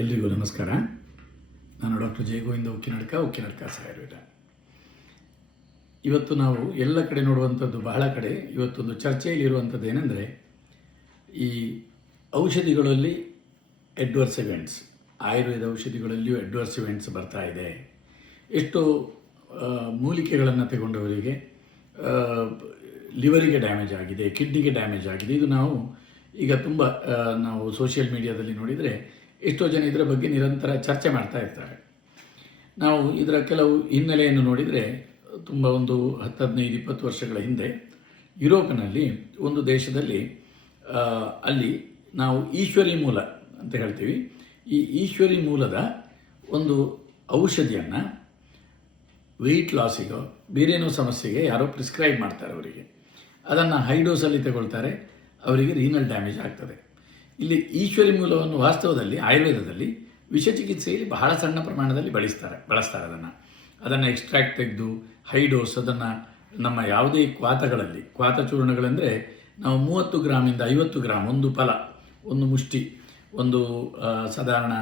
ಎಲ್ರಿಗೂ ನಮಸ್ಕಾರ. ನಾನು ಡಾಕ್ಟರ್ ಜಯಗೋವಿಂದ ಉಕ್ಕಿನಡ್ಕ ಆಯುರ್ವೇದ. ಇವತ್ತು ನಾವು ಎಲ್ಲ ಕಡೆ ನೋಡುವಂಥದ್ದು, ಬಹಳ ಕಡೆ ಇವತ್ತೊಂದು ಚರ್ಚೆಯಲ್ಲಿರುವಂಥದ್ದು ಏನೆಂದರೆ, ಈ ಔಷಧಿಗಳಲ್ಲಿ ಅಡ್ವರ್ಸ್ ಇವೆಂಟ್ಸ್, ಆಯುರ್ವೇದ ಔಷಧಿಗಳಲ್ಲಿಯೂ ಅಡ್ವರ್ಸ್ ಇವೆಂಟ್ಸ್ ಬರ್ತಾ ಇದೆ. ಎಷ್ಟೋ ಮೂಲಿಕೆಗಳನ್ನು ತಗೊಂಡವರಿಗೆ ಲಿವರಿಗೆ ಡ್ಯಾಮೇಜ್ ಆಗಿದೆ, ಕಿಡ್ನಿಗೆ ಡ್ಯಾಮೇಜ್ ಆಗಿದೆ. ಇದು ನಾವು ಈಗ ತುಂಬ ನಾವು ಸೋಷಿಯಲ್ ಮೀಡಿಯಾದಲ್ಲಿ ನೋಡಿದರೆ ಎಷ್ಟೋ ಜನ ಇದರ ಬಗ್ಗೆ ನಿರಂತರ ಚರ್ಚೆ ಮಾಡ್ತಾ ಇರ್ತಾರೆ. ನಾವು ಇದರ ಕೆಲವು ಹಿನ್ನೆಲೆಯನ್ನು ನೋಡಿದರೆ, ತುಂಬ ಒಂದು 10-15-20 ವರ್ಷಗಳ ಹಿಂದೆ ಯುರೋಪಿನಲ್ಲಿ ಒಂದು ದೇಶದಲ್ಲಿ ಅಲ್ಲಿ ನಾವು ಈಶ್ವರಿ ಮೂಲ ಅಂತ ಹೇಳ್ತೀವಿ. ಈ ಈಶ್ವರಿ ಮೂಲದ ಒಂದು ಔಷಧಿಯನ್ನು ವೆಯ್ಟ್ ಲಾಸಿಗೋ ಬೇರೇನೋ ಸಮಸ್ಯೆಗೆ ಯಾರೋ ಪ್ರಿಸ್ಕ್ರೈಬ್ ಮಾಡ್ತಾರೆ ಅವರಿಗೆ. ಅದನ್ನು ಹೈ ಡೋಸಲ್ಲಿ ತಗೊಳ್ತಾರೆ, ಅವರಿಗೆ ರೀನಲ್ ಡ್ಯಾಮೇಜ್ ಆಗ್ತದೆ. ಇಲ್ಲಿ ಈಶ್ವರಿ ಮೂಲವನ್ನು ವಾಸ್ತವದಲ್ಲಿ ಆಯುರ್ವೇದದಲ್ಲಿ ವಿಷಚಿಕಿತ್ಸೆಯಲ್ಲಿ ಬಹಳ ಸಣ್ಣ ಪ್ರಮಾಣದಲ್ಲಿ ಬಳಸ್ತಾರೆ. ಅದನ್ನು ಎಕ್ಸ್ಟ್ರಾಕ್ಟ್ ತೆಗೆದು ಹೈ ಡೋಸ್ ಅದನ್ನು ನಮ್ಮ ಯಾವುದೇ ಕ್ವಾತಗಳಲ್ಲಿ, ಕ್ವಾತ ಚೂರ್ಣಗಳೆಂದರೆ ನಾವು 30 ಗ್ರಾಮಿಂದ 50 ಗ್ರಾಮ್ ಒಂದು ಫಲ, ಒಂದು ಮುಷ್ಟಿ, ಒಂದು ಸಾಧಾರಣ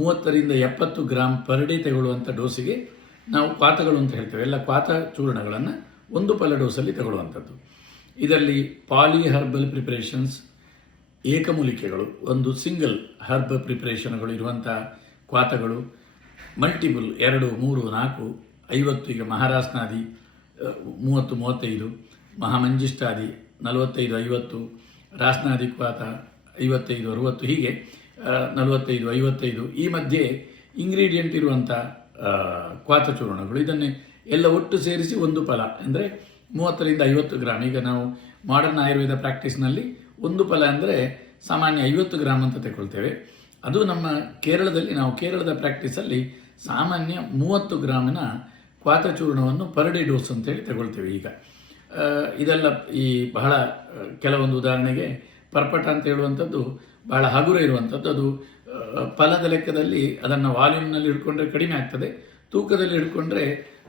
30ರಿಂದ 70 ಗ್ರಾಮ್ ಪರ್ ಡೇ ತಗೊಳ್ಳುವಂಥ ಡೋಸಿಗೆ ನಾವು ಕ್ವಾತಗಳು ಅಂತ ಹೇಳ್ತೇವೆ. ಎಲ್ಲ ಕ್ವಾತ ಚೂರ್ಣಗಳನ್ನು ಒಂದು ಫಲ ಡೋಸಲ್ಲಿ ತಗೊಳ್ಳುವಂಥದ್ದು. ಇದರಲ್ಲಿ ಪಾಲಿ ಹರ್ಬಲ್ ಪ್ರಿಪರೇಷನ್ಸ್, ಏಕಮೂಲಿಕೆಗಳು, ಒಂದು ಸಿಂಗಲ್ ಹರ್ಬ್ ಪ್ರಿಪರೇಷನ್ಗಳು ಇರುವಂಥ ಕ್ವಾತಗಳು, ಮಲ್ಟಿಬಲ್ 2, 3, 4, 50, ಈಗ ಮಹಾರಾಸ್ನಾದಿ 30-35, ಮಹಾಮಂಜಿಷ್ಟಾದಿ 45-50, ರಾಸ್ನಾದಿ ಕ್ವಾತ 55-60, ಹೀಗೆ 45-55 ಈ ಮಧ್ಯೆ ಇಂಗ್ರೀಡಿಯೆಂಟ್ ಇರುವಂಥ ಕ್ವಾತ ಚೂರ್ಣಗಳು. ಇದನ್ನೇ ಎಲ್ಲ ಒಟ್ಟು ಸೇರಿಸಿ ಒಂದು ಫಲ ಅಂದರೆ 30ರಿಂದ 50 ಗ್ರಾಮ್. ಈಗ ನಾವು ಮಾಡರ್ನ್ ಆಯುರ್ವೇದ ಪ್ರಾಕ್ಟೀಸ್ನಲ್ಲಿ ಒಂದು ಫಲ ಅಂದರೆ ಸಾಮಾನ್ಯ 50 ಗ್ರಾಮ್ ಅಂತ ತಗೊಳ್ತೇವೆ. ಅದು ನಮ್ಮ ಕೇರಳದಲ್ಲಿ, ನಾವು ಕೇರಳದ ಪ್ರಾಕ್ಟೀಸಲ್ಲಿ ಸಾಮಾನ್ಯ 30 ಗ್ರಾಮಿನ ಕ್ವಾತಚೂರ್ಣವನ್ನು ಪರ್ ಡೇ ಡೋಸ್ ಅಂತೇಳಿ ತಗೊಳ್ತೇವೆ. ಈಗ ಇದೆಲ್ಲ ಈ ಬಹಳ ಕೆಲವೊಂದು ಉದಾಹರಣೆಗೆ ಪರ್ಪಟ ಅಂತ ಹೇಳುವಂಥದ್ದು ಬಹಳ ಹಗುರ ಇರುವಂಥದ್ದು. ಅದು ಫಲದ ಲೆಕ್ಕದಲ್ಲಿ ಅದನ್ನು ವಾಲ್ಯೂಮ್ನಲ್ಲಿ ಹಿಡ್ಕೊಂಡ್ರೆ ಕಡಿಮೆ ಆಗ್ತದೆ, ತೂಕದಲ್ಲಿ ಹಿಡ್ಕೊಂಡ್ರೆ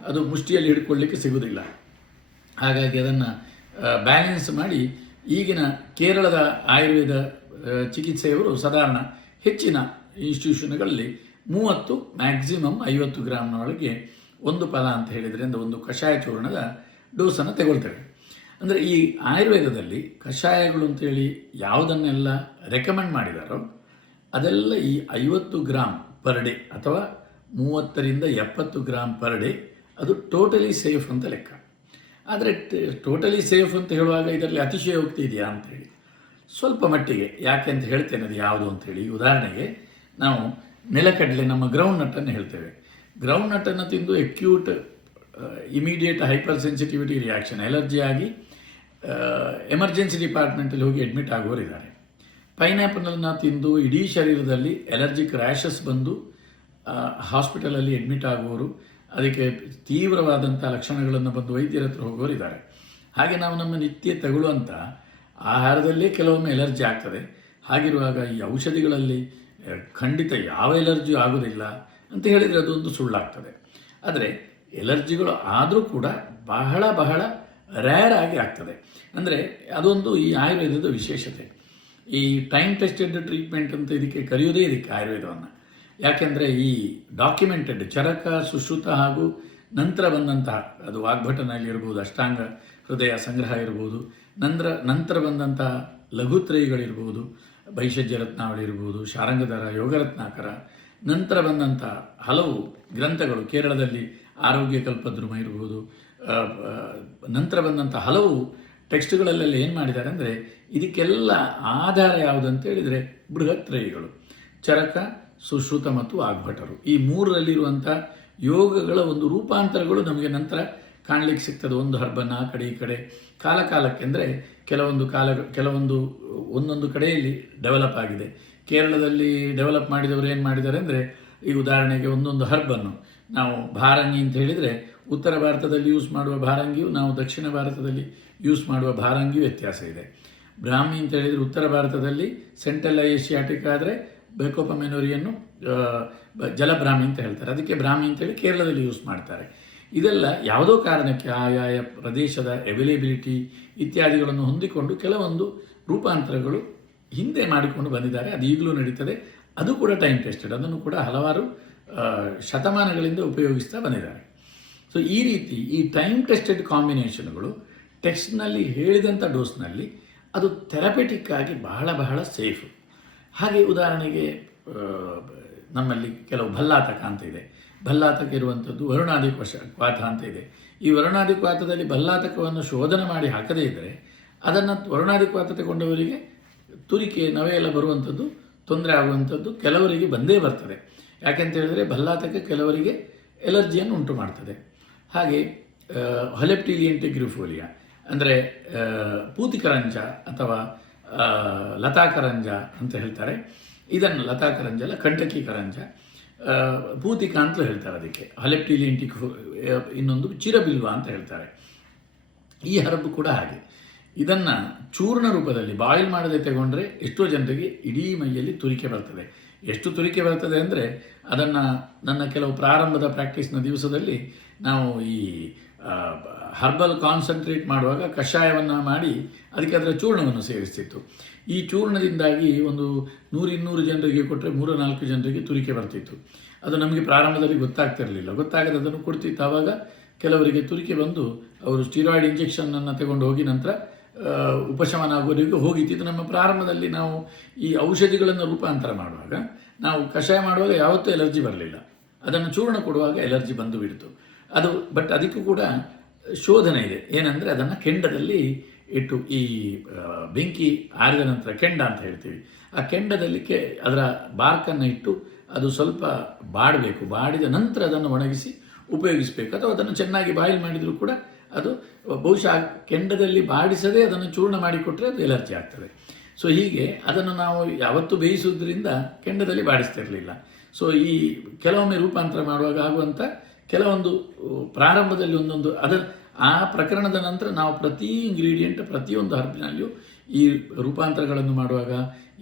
ಅದು ಮುಷ್ಟಿಯಲ್ಲಿ ಹಿಡ್ಕೊಳ್ಳಿಕ್ಕೆ ಸಿಗುವುದಿಲ್ಲ. ಹಾಗಾಗಿ ಅದನ್ನು ಬ್ಯಾಲೆನ್ಸ್ ಮಾಡಿ ಈಗಿನ ಕೇರಳದ ಆಯುರ್ವೇದ ಚಿಕಿತ್ಸೆಯವರು ಸಾಧಾರಣ ಹೆಚ್ಚಿನ ಇನ್ಸ್ಟಿಟ್ಯೂಷನ್ಗಳಲ್ಲಿ 30 ಮ್ಯಾಕ್ಸಿಮಮ್ 50 ಗ್ರಾಮ್ನೊಳಗೆ ಒಂದು ಫಲ ಅಂತ ಹೇಳಿದ್ರಿಂದ ಒಂದು ಕಷಾಯ ಚೂರ್ಣದ ಡೋಸನ್ನು ತಗೊಳ್ತೇವೆ. ಅಂದರೆ ಈ ಆಯುರ್ವೇದದಲ್ಲಿ ಕಷಾಯಗಳು ಅಂತೇಳಿ ಯಾವುದನ್ನೆಲ್ಲ ರೆಕಮೆಂಡ್ ಮಾಡಿದಾರೋ ಅದೆಲ್ಲ ಈ 50 ಗ್ರಾಮ್ ಪರ್ ಡೇ ಅಥವಾ 30ರಿಂದ 70 ಗ್ರಾಮ್ ಪರ್ ಡೇ ಅದು ಟೋಟಲಿ ಸೇಫ್ ಅಂತ ಲೆಕ್ಕ. ಆದರೆ ಟೋಟಲಿ ಸೇಫ್ ಅಂತ ಹೇಳುವಾಗ ಇದರಲ್ಲಿ ಅತಿಶಯೋಕ್ತಿ ಇದೆಯಾ ಅಂಥೇಳಿ ಸ್ವಲ್ಪ ಮಟ್ಟಿಗೆ, ಯಾಕೆ ಅಂತ ಹೇಳ್ತೇನೆ ಅದು ಯಾವುದು ಅಂಥೇಳಿ. ಉದಾಹರಣೆಗೆ ನಾವು ನೆಲಕಡಲೆ, ನಮ್ಮ ಗ್ರೌಂಡ್ ನಟ್ಟನ್ನು ಹೇಳ್ತೇವೆ. ಗ್ರೌಂಡ್ ನಟ್ಟನ್ನು ತಿಂದು acute immediate hypersensitivity reaction, allergy ಆಗಿ ಎಮರ್ಜೆನ್ಸಿ ಡಿಪಾರ್ಟ್ಮೆಂಟಲ್ಲಿ ಹೋಗಿ ಅಡ್ಮಿಟ್ ಆಗುವವರಿದ್ದಾರೆ. ಪೈನಾಪಲನ್ನು ತಿಂದು ಇಡೀ ಶರೀರದಲ್ಲಿ ಎಲರ್ಜಿಕ್ ರ್ಯಾಷಸ್ ಬಂದು ಹಾಸ್ಪಿಟಲಲ್ಲಿ ಅಡ್ಮಿಟ್ ಆಗುವವರು, ಅದಕ್ಕೆ ತೀವ್ರವಾದಂಥ ಲಕ್ಷಣಗಳನ್ನು ಬಂದು ವೈದ್ಯರ ಹತ್ರ ಹೋಗೋರಿದ್ದಾರೆ. ಹಾಗೆ ನಾವು ನಮ್ಮ ನಿತ್ಯ ತಗೊಳ್ಳುವಂಥ ಆಹಾರದಲ್ಲೇ ಕೆಲವೊಮ್ಮೆ ಎಲರ್ಜಿ ಆಗ್ತದೆ. ಹಾಗಿರುವಾಗ ಈ ಔಷಧಿಗಳಲ್ಲಿ ಖಂಡಿತ ಯಾವ ಎಲರ್ಜಿಯೂ ಆಗೋದಿಲ್ಲ ಅಂತ ಹೇಳಿದರೆ ಅದೊಂದು ಸುಳ್ಳಾಗ್ತದೆ. ಆದರೆ ಎಲರ್ಜಿಗಳು ಆದರೂ ಕೂಡ ಬಹಳ ಬಹಳ ರೇರ್ ಆಗಿ ಆಗ್ತದೆ. ಅಂದರೆ ಅದೊಂದು ಈ ಆಯುರ್ವೇದದ ವಿಶೇಷತೆ. ಈ ಟೈಮ್ ಟೆಸ್ಟೆಡ್ ಟ್ರೀಟ್ಮೆಂಟ್ ಅಂತ ಇದಕ್ಕೆ ಕರೆಯೋದೇ ಇದಕ್ಕೆ ಆಯುರ್ವೇದವನ್ನು. ಯಾಕೆಂದರೆ ಈ ಡಾಕ್ಯುಮೆಂಟೆಡ್ ಚರಕ, ಸುಶ್ರುತ ಹಾಗೂ ನಂತರ ಬಂದಂತಹ, ಅದು ವಾಗ್ಭಟನಲ್ಲಿ ಇರ್ಬೋದು, ಅಷ್ಟಾಂಗ ಹೃದಯ ಸಂಗ್ರಹ ಇರ್ಬೋದು, ನಂತರ ಬಂದಂತಹ ಲಘುತ್ರಯಿಗಳಿರ್ಬೋದು, ಭೈಷಜ್ಯ ರತ್ನಾವಳಿ ಇರ್ಬೋದು, ಶಾರಂಗಧರ, ಯೋಗರತ್ನಾಕರ, ನಂತರ ಬಂದಂಥ ಹಲವು ಗ್ರಂಥಗಳು, ಕೇರಳದಲ್ಲಿ ಆರೋಗ್ಯ ಕಲ್ಪದ್ರುಮ ಇರ್ಬೋದು, ನಂತರ ಬಂದಂಥ ಹಲವು ಟೆಕ್ಸ್ಟ್ಗಳಲ್ಲೆಲ್ಲ ಏನು ಮಾಡಿದ್ದಾರೆ ಅಂದರೆ ಇದಕ್ಕೆಲ್ಲ ಆಧಾರ ಯಾವುದು ಅಂತ ಹೇಳಿದರೆ ಬೃಹತ್ರಯಿಗಳು, ಚರಕ, ಸುಶ್ರುತ ಮತ್ತು ವಾಗ್ಭಟರು. ಈ ಮೂರರಲ್ಲಿರುವಂಥ ಯೋಗಗಳ ಒಂದು ರೂಪಾಂತರಗಳು ನಮಗೆ ನಂತರ ಕಾಣಲಿಕ್ಕೆ ಸಿಗ್ತದೆ. ಒಂದು ಹರ್ಬನ್ನು ಆ ಕಡೆ ಈ ಕಡೆ ಕಾಲಕ್ಕೆ, ಅಂದರೆ ಒಂದೊಂದು ಕಡೆಯಲ್ಲಿ ಡೆವಲಪ್ ಆಗಿದೆ. ಕೇರಳದಲ್ಲಿ ಡೆವಲಪ್ ಮಾಡಿದವರು ಏನು ಮಾಡಿದ್ದಾರೆ ಅಂದರೆ, ಈ ಉದಾಹರಣೆಗೆ ಒಂದೊಂದು ಹರ್ಬನ್ನು ನಾವು ಭಾರಂಗಿ ಅಂತ ಹೇಳಿದರೆ ಉತ್ತರ ಭಾರತದಲ್ಲಿ ಯೂಸ್ ಮಾಡುವ ಭಾರಂಗಿಯು ನಾವು ದಕ್ಷಿಣ ಭಾರತದಲ್ಲಿ ಯೂಸ್ ಮಾಡುವ ಭಾರಂಗಿಯು ವ್ಯತ್ಯಾಸ ಇದೆ. ಬ್ರಾಹ್ಮಿ ಅಂತ ಹೇಳಿದರೆ ಉತ್ತರ ಭಾರತದಲ್ಲಿ ಸೆಂಟ್ರಲ್ ಏಷಿಯಾಟಿಕ್ ಆದರೆ ಬೇಕೋಪಮೆನೋರಿಯನ್ನು ಜಲಬ್ರಾಹ್ಮಿ ಅಂತ ಹೇಳ್ತಾರೆ, ಅದಕ್ಕೆ ಬ್ರಾಹ್ಮಿ ಅಂತೇಳಿ ಕೇರಳದಲ್ಲಿ ಯೂಸ್ ಮಾಡ್ತಾರೆ. ಇದೆಲ್ಲ ಯಾವುದೋ ಕಾರಣಕ್ಕೆ ಆಯಾಯ ಪ್ರದೇಶದ ಅವೈಲೇಬಿಲಿಟಿ ಇತ್ಯಾದಿಗಳನ್ನು ಹೊಂದಿಕೊಂಡು ಕೆಲವೊಂದು ರೂಪಾಂತರಗಳು ಹಿಂದೆ ಮಾಡಿಕೊಂಡು ಬಂದಿದ್ದಾರೆ. ಅದು ಈಗಲೂ ನಡೀತದೆ. ಅದು ಕೂಡ ಟೈಮ್ ಟೆಸ್ಟೆಡ್, ಅದನ್ನು ಕೂಡ ಹಲವಾರು ಶತಮಾನಗಳಿಂದ ಉಪಯೋಗಿಸ್ತಾ ಬಂದಿದ್ದಾರೆ. ಸೊ ಈ ರೀತಿ ಈ ಟೈಮ್ ಟೆಸ್ಟೆಡ್ ಕಾಂಬಿನೇಷನ್ಗಳು ಟೆಕ್ಸ್ಟ್ನಲ್ಲಿ ಹೇಳಿದಂಥ ಡೋಸ್ನಲ್ಲಿ ಅದು ಥೆರಪೆಟಿಕ್ ಆಗಿ ಬಹಳ ಬಹಳ ಸೇಫು. ಹಾಗೆ ಉದಾಹರಣೆಗೆ ನಮ್ಮಲ್ಲಿ ಕೆಲವು ಭಲ್ಲಾತಕ ಅಂತ ಇದೆ. ಭಲ್ಲಾತಕ ಇರುವಂಥದ್ದು ವರುಣಾದಿಕ್ವಾತ ಅಂತ ಇದೆ. ಈ ವರುಣಾದಿಕ್ವಾತದಲ್ಲಿ ಭಲ್ಲಾತಕವನ್ನು ಶೋಧನೆ ಮಾಡಿ ಹಾಕದೇ ಇದ್ದರೆ ಅದನ್ನು ವರುಣಾದಿಕ್ವಾತ ತಗೊಂಡವರಿಗೆ ತುರಿಕೆ ನವೆ ಎಲ್ಲ ಬರುವಂಥದ್ದು, ತೊಂದರೆ ಆಗುವಂಥದ್ದು ಕೆಲವರಿಗೆ ಬಂದೇ ಬರ್ತದೆ. ಯಾಕೆಂತ ಹೇಳಿದರೆ ಭಲ್ಲಾತಕ ಕೆಲವರಿಗೆ ಎಲರ್ಜಿಯನ್ನು ಉಂಟು ಮಾಡ್ತದೆ. ಹಾಗೆ ಹೊಲೆಪ್ಟಿಲಿಯನ್ ಟೆಗ್ರಿಫೋಲಿಯಾ ಅಂದರೆ ಪೂತಿಕರಂಜ ಅಥವಾ ಲತಾಕರಂಜ ಅಂತ ಹೇಳ್ತಾರೆ. ಇದನ್ನು ಲತಾಕರಂಜ ಅಲ್ಲ, ಕಂಟಕಿ ಕರಂಜ, ಪೂತಿಕ ಅಂತಲೂ ಹೇಳ್ತಾರೆ ಅದಕ್ಕೆ. ಹೊಲೆಪ್ಟಿಲಿಯನ್ ಇನ್ನೊಂದು ಚಿರಬಿಲ್ವ ಅಂತ ಹೇಳ್ತಾರೆ. ಈ ಹರಬು ಕೂಡ ಹಾಗೆ. ಇದನ್ನು ಚೂರ್ಣ ರೂಪದಲ್ಲಿ ಬಾಯ್ಲ್ ಮಾಡದೆ ತಗೊಂಡ್ರೆ ಎಷ್ಟೋ ಜನರಿಗೆ ಇಡೀ ಮೈಯಲ್ಲಿ ತುರಿಕೆ ಬರ್ತದೆ. ಎಷ್ಟು ತುರಿಕೆ ಬರ್ತದೆ ಅಂದರೆ ಅದನ್ನು ನನ್ನ ಕೆಲವು ಪ್ರಾರಂಭದ ಪ್ರಾಕ್ಟೀಸ್ನ ದಿವಸದಲ್ಲಿ ನಾವು ಈ ಹರ್ಬಲ್ ಕಾನ್ಸಂಟ್ರೇಟ್ ಮಾಡುವಾಗ ಕಷಾಯವನ್ನು ಮಾಡಿ ಅದಕ್ಕೆ ಅದರ ಚೂರ್ಣವನ್ನು ಸೇರಿಸ್ತಿತ್ತು. ಈ ಚೂರ್ಣದಿಂದಾಗಿ ಒಂದು 100-200 ಜನರಿಗೆ ಕೊಟ್ಟರೆ 3-4 ಜನರಿಗೆ ತುರಿಕೆ ಬರ್ತಿತ್ತು. ಅದು ನಮಗೆ ಪ್ರಾರಂಭದಲ್ಲಿ ಗೊತ್ತಾಗ್ತಿರಲಿಲ್ಲ. ಗೊತ್ತಾಗದೆ ಅದನ್ನು ಕೊಡ್ತಿತ್ತು. ಆವಾಗ ಕೆಲವರಿಗೆ ತುರಿಕೆ ಬಂದು ಅವರು ಸ್ಟಿರಾಯ್ಡ್ ಇಂಜೆಕ್ಷನನ್ನು ತಗೊಂಡು ಹೋಗಿ ನಂತರ ಉಪಶಮನ ಆಗೋವರೆಗೂ ಹೋಗಿತ್ತು. ಇದು ನಮ್ಮ ಪ್ರಾರಂಭದಲ್ಲಿ ನಾವು ಈ ಔಷಧಿಗಳನ್ನು ರೂಪಾಂತರ ಮಾಡುವಾಗ, ನಾವು ಕಷಾಯ ಮಾಡುವಾಗ ಯಾವತ್ತೂ ಎಲರ್ಜಿ ಬರಲಿಲ್ಲ. ಅದನ್ನು ಚೂರ್ಣ ಕೊಡುವಾಗ ಎಲರ್ಜಿ ಬಂದು ಬಿಡ್ತು. ಅದು ಬಟ್ ಅದಕ್ಕೂ ಕೂಡ ಶೋಧನೆ ಇದೆ. ಏನಂದರೆ ಅದನ್ನು ಕೆಂಡದಲ್ಲಿ ಇಟ್ಟು, ಈ ಬೆಂಕಿ ಆರಿದ ನಂತರ ಕೆಂಡ ಅಂತ ಹೇಳ್ತೀವಿ, ಆ ಕೆಂಡದಲ್ಲಿ ಅದರ ಬಾರ್ಕನ್ನು ಇಟ್ಟು ಅದು ಸ್ವಲ್ಪ ಬಾಡಬೇಕು. ಬಾಡಿದ ನಂತರ ಅದನ್ನು ಒಣಗಿಸಿ ಉಪಯೋಗಿಸಬೇಕು. ಅಥವಾ ಅದನ್ನು ಚೆನ್ನಾಗಿ ಬಾಯ್ಲ್ ಮಾಡಿದರೂ ಕೂಡ ಅದು ಬಹುಶಃ ಕೆಂಡದಲ್ಲಿ ಬಾಡಿಸದೆ ಅದನ್ನು ಚೂರ್ಣ ಮಾಡಿಕೊಟ್ರೆ ಅದು ಎಲರ್ಜಿ ಆಗ್ತದೆ. ಸೊ ಹೀಗೆ ಅದನ್ನು ನಾವು ಯಾವತ್ತೂ ಬೇಯಿಸುವುದರಿಂದ ಕೆಂಡದಲ್ಲಿ ಬಾಡಿಸ್ತಿರಲಿಲ್ಲ. ಸೊ ಈ ಕೆಲವೊಮ್ಮೆ ರೂಪಾಂತರ ಮಾಡುವಾಗ ಆಗುವಂಥ ಕೆಲವೊಂದು ಪ್ರಾರಂಭದಲ್ಲಿ ಒಂದೊಂದು ಆ ಪ್ರಕರಣದ ನಂತರ ನಾವು ಪ್ರತಿ ಇಂಗ್ರೀಡಿಯೆಂಟ್, ಪ್ರತಿಯೊಂದು ಹರ್ಬಿನಲ್ಲಿಯೂ ಈ ರೂಪಾಂತರಗಳನ್ನು ಮಾಡುವಾಗ,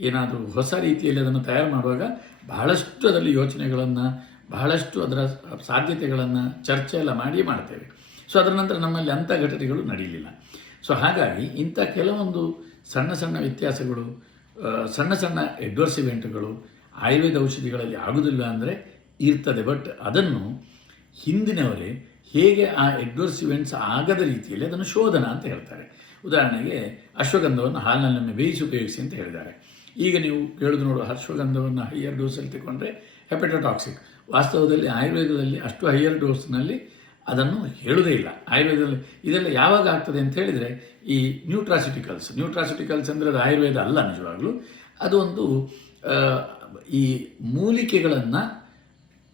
ಏನಾದರೂ ಹೊಸ ರೀತಿಯಲ್ಲಿ ಅದನ್ನು ತಯಾರು ಮಾಡುವಾಗ ಬಹಳಷ್ಟು ಅದರಲ್ಲಿ ಯೋಚನೆಗಳನ್ನು, ಬಹಳಷ್ಟು ಅದರ ಸಾಧ್ಯತೆಗಳನ್ನು ಚರ್ಚೆ ಎಲ್ಲ ಮಾಡಿಯೇ ಮಾಡ್ತೇವೆ. ಸೊ ಅದರ ನಂತರ ನಮ್ಮಲ್ಲಿ ಅಂಥ ಘಟನೆಗಳು ನಡೆಯಲಿಲ್ಲ. ಸೊ ಹಾಗಾಗಿ ಇಂಥ ಕೆಲವೊಂದು ಸಣ್ಣ ಸಣ್ಣ ವ್ಯತ್ಯಾಸಗಳು, ಸಣ್ಣ ಸಣ್ಣ ಅಡ್ವರ್ಸ್ ಇವೆಂಟ್ಗಳು ಆಯುರ್ವೇದ ಔಷಧಿಗಳಲ್ಲಿ ಆಗುವುದಿಲ್ಲ ಅಂದರೆ ಇರ್ತದೆ. ಬಟ್ ಅದನ್ನು ಹಿಂದಿನವರೇ ಹೇಗೆ ಆ ಅಡ್ವರ್ಸ್ ಇವೆಂಟ್ಸ್ ಆಗದ ರೀತಿಯಲ್ಲಿ ಅದನ್ನು ಶೋಧನ ಅಂತ ಹೇಳ್ತಾರೆ. ಉದಾಹರಣೆಗೆ ಅಶ್ವಗಂಧವನ್ನು ಹಾಲಿನಲ್ಲೊಮ್ಮೆ ಬೇಯಿಸಿ ಉಪಯೋಗಿಸಿ ಅಂತ ಹೇಳಿದ್ದಾರೆ. ಈಗ ನೀವು ಕೇಳಿದು ನೋಡು, ಅಶ್ವಗಂಧವನ್ನು ಹೈಯರ್ ಡೋಸಲ್ಲಿ ತಗೊಂಡ್ರೆ ಹೆಪಟೋಟಾಕ್ಸಿಕ್. ವಾಸ್ತವದಲ್ಲಿ ಆಯುರ್ವೇದದಲ್ಲಿ ಅಷ್ಟು ಹೈಯರ್ ಡೋಸ್ನಲ್ಲಿ ಅದನ್ನು ಹೇಳುವುದೇ ಇಲ್ಲ. ಆಯುರ್ವೇದದಲ್ಲಿ ಇದೆಲ್ಲ ಯಾವಾಗ ಆಗ್ತದೆ ಅಂತ ಹೇಳಿದರೆ ಈ ನ್ಯೂಟ್ರಾಸಿಟಿಕಲ್ಸ್ ಅಂದರೆ ಅದು ಆಯುರ್ವೇದ ಅಲ್ಲ ನಿಜವಾಗ್ಲೂ. ಅದು ಒಂದು ಈ ಮೂಲಿಕೆಗಳನ್ನು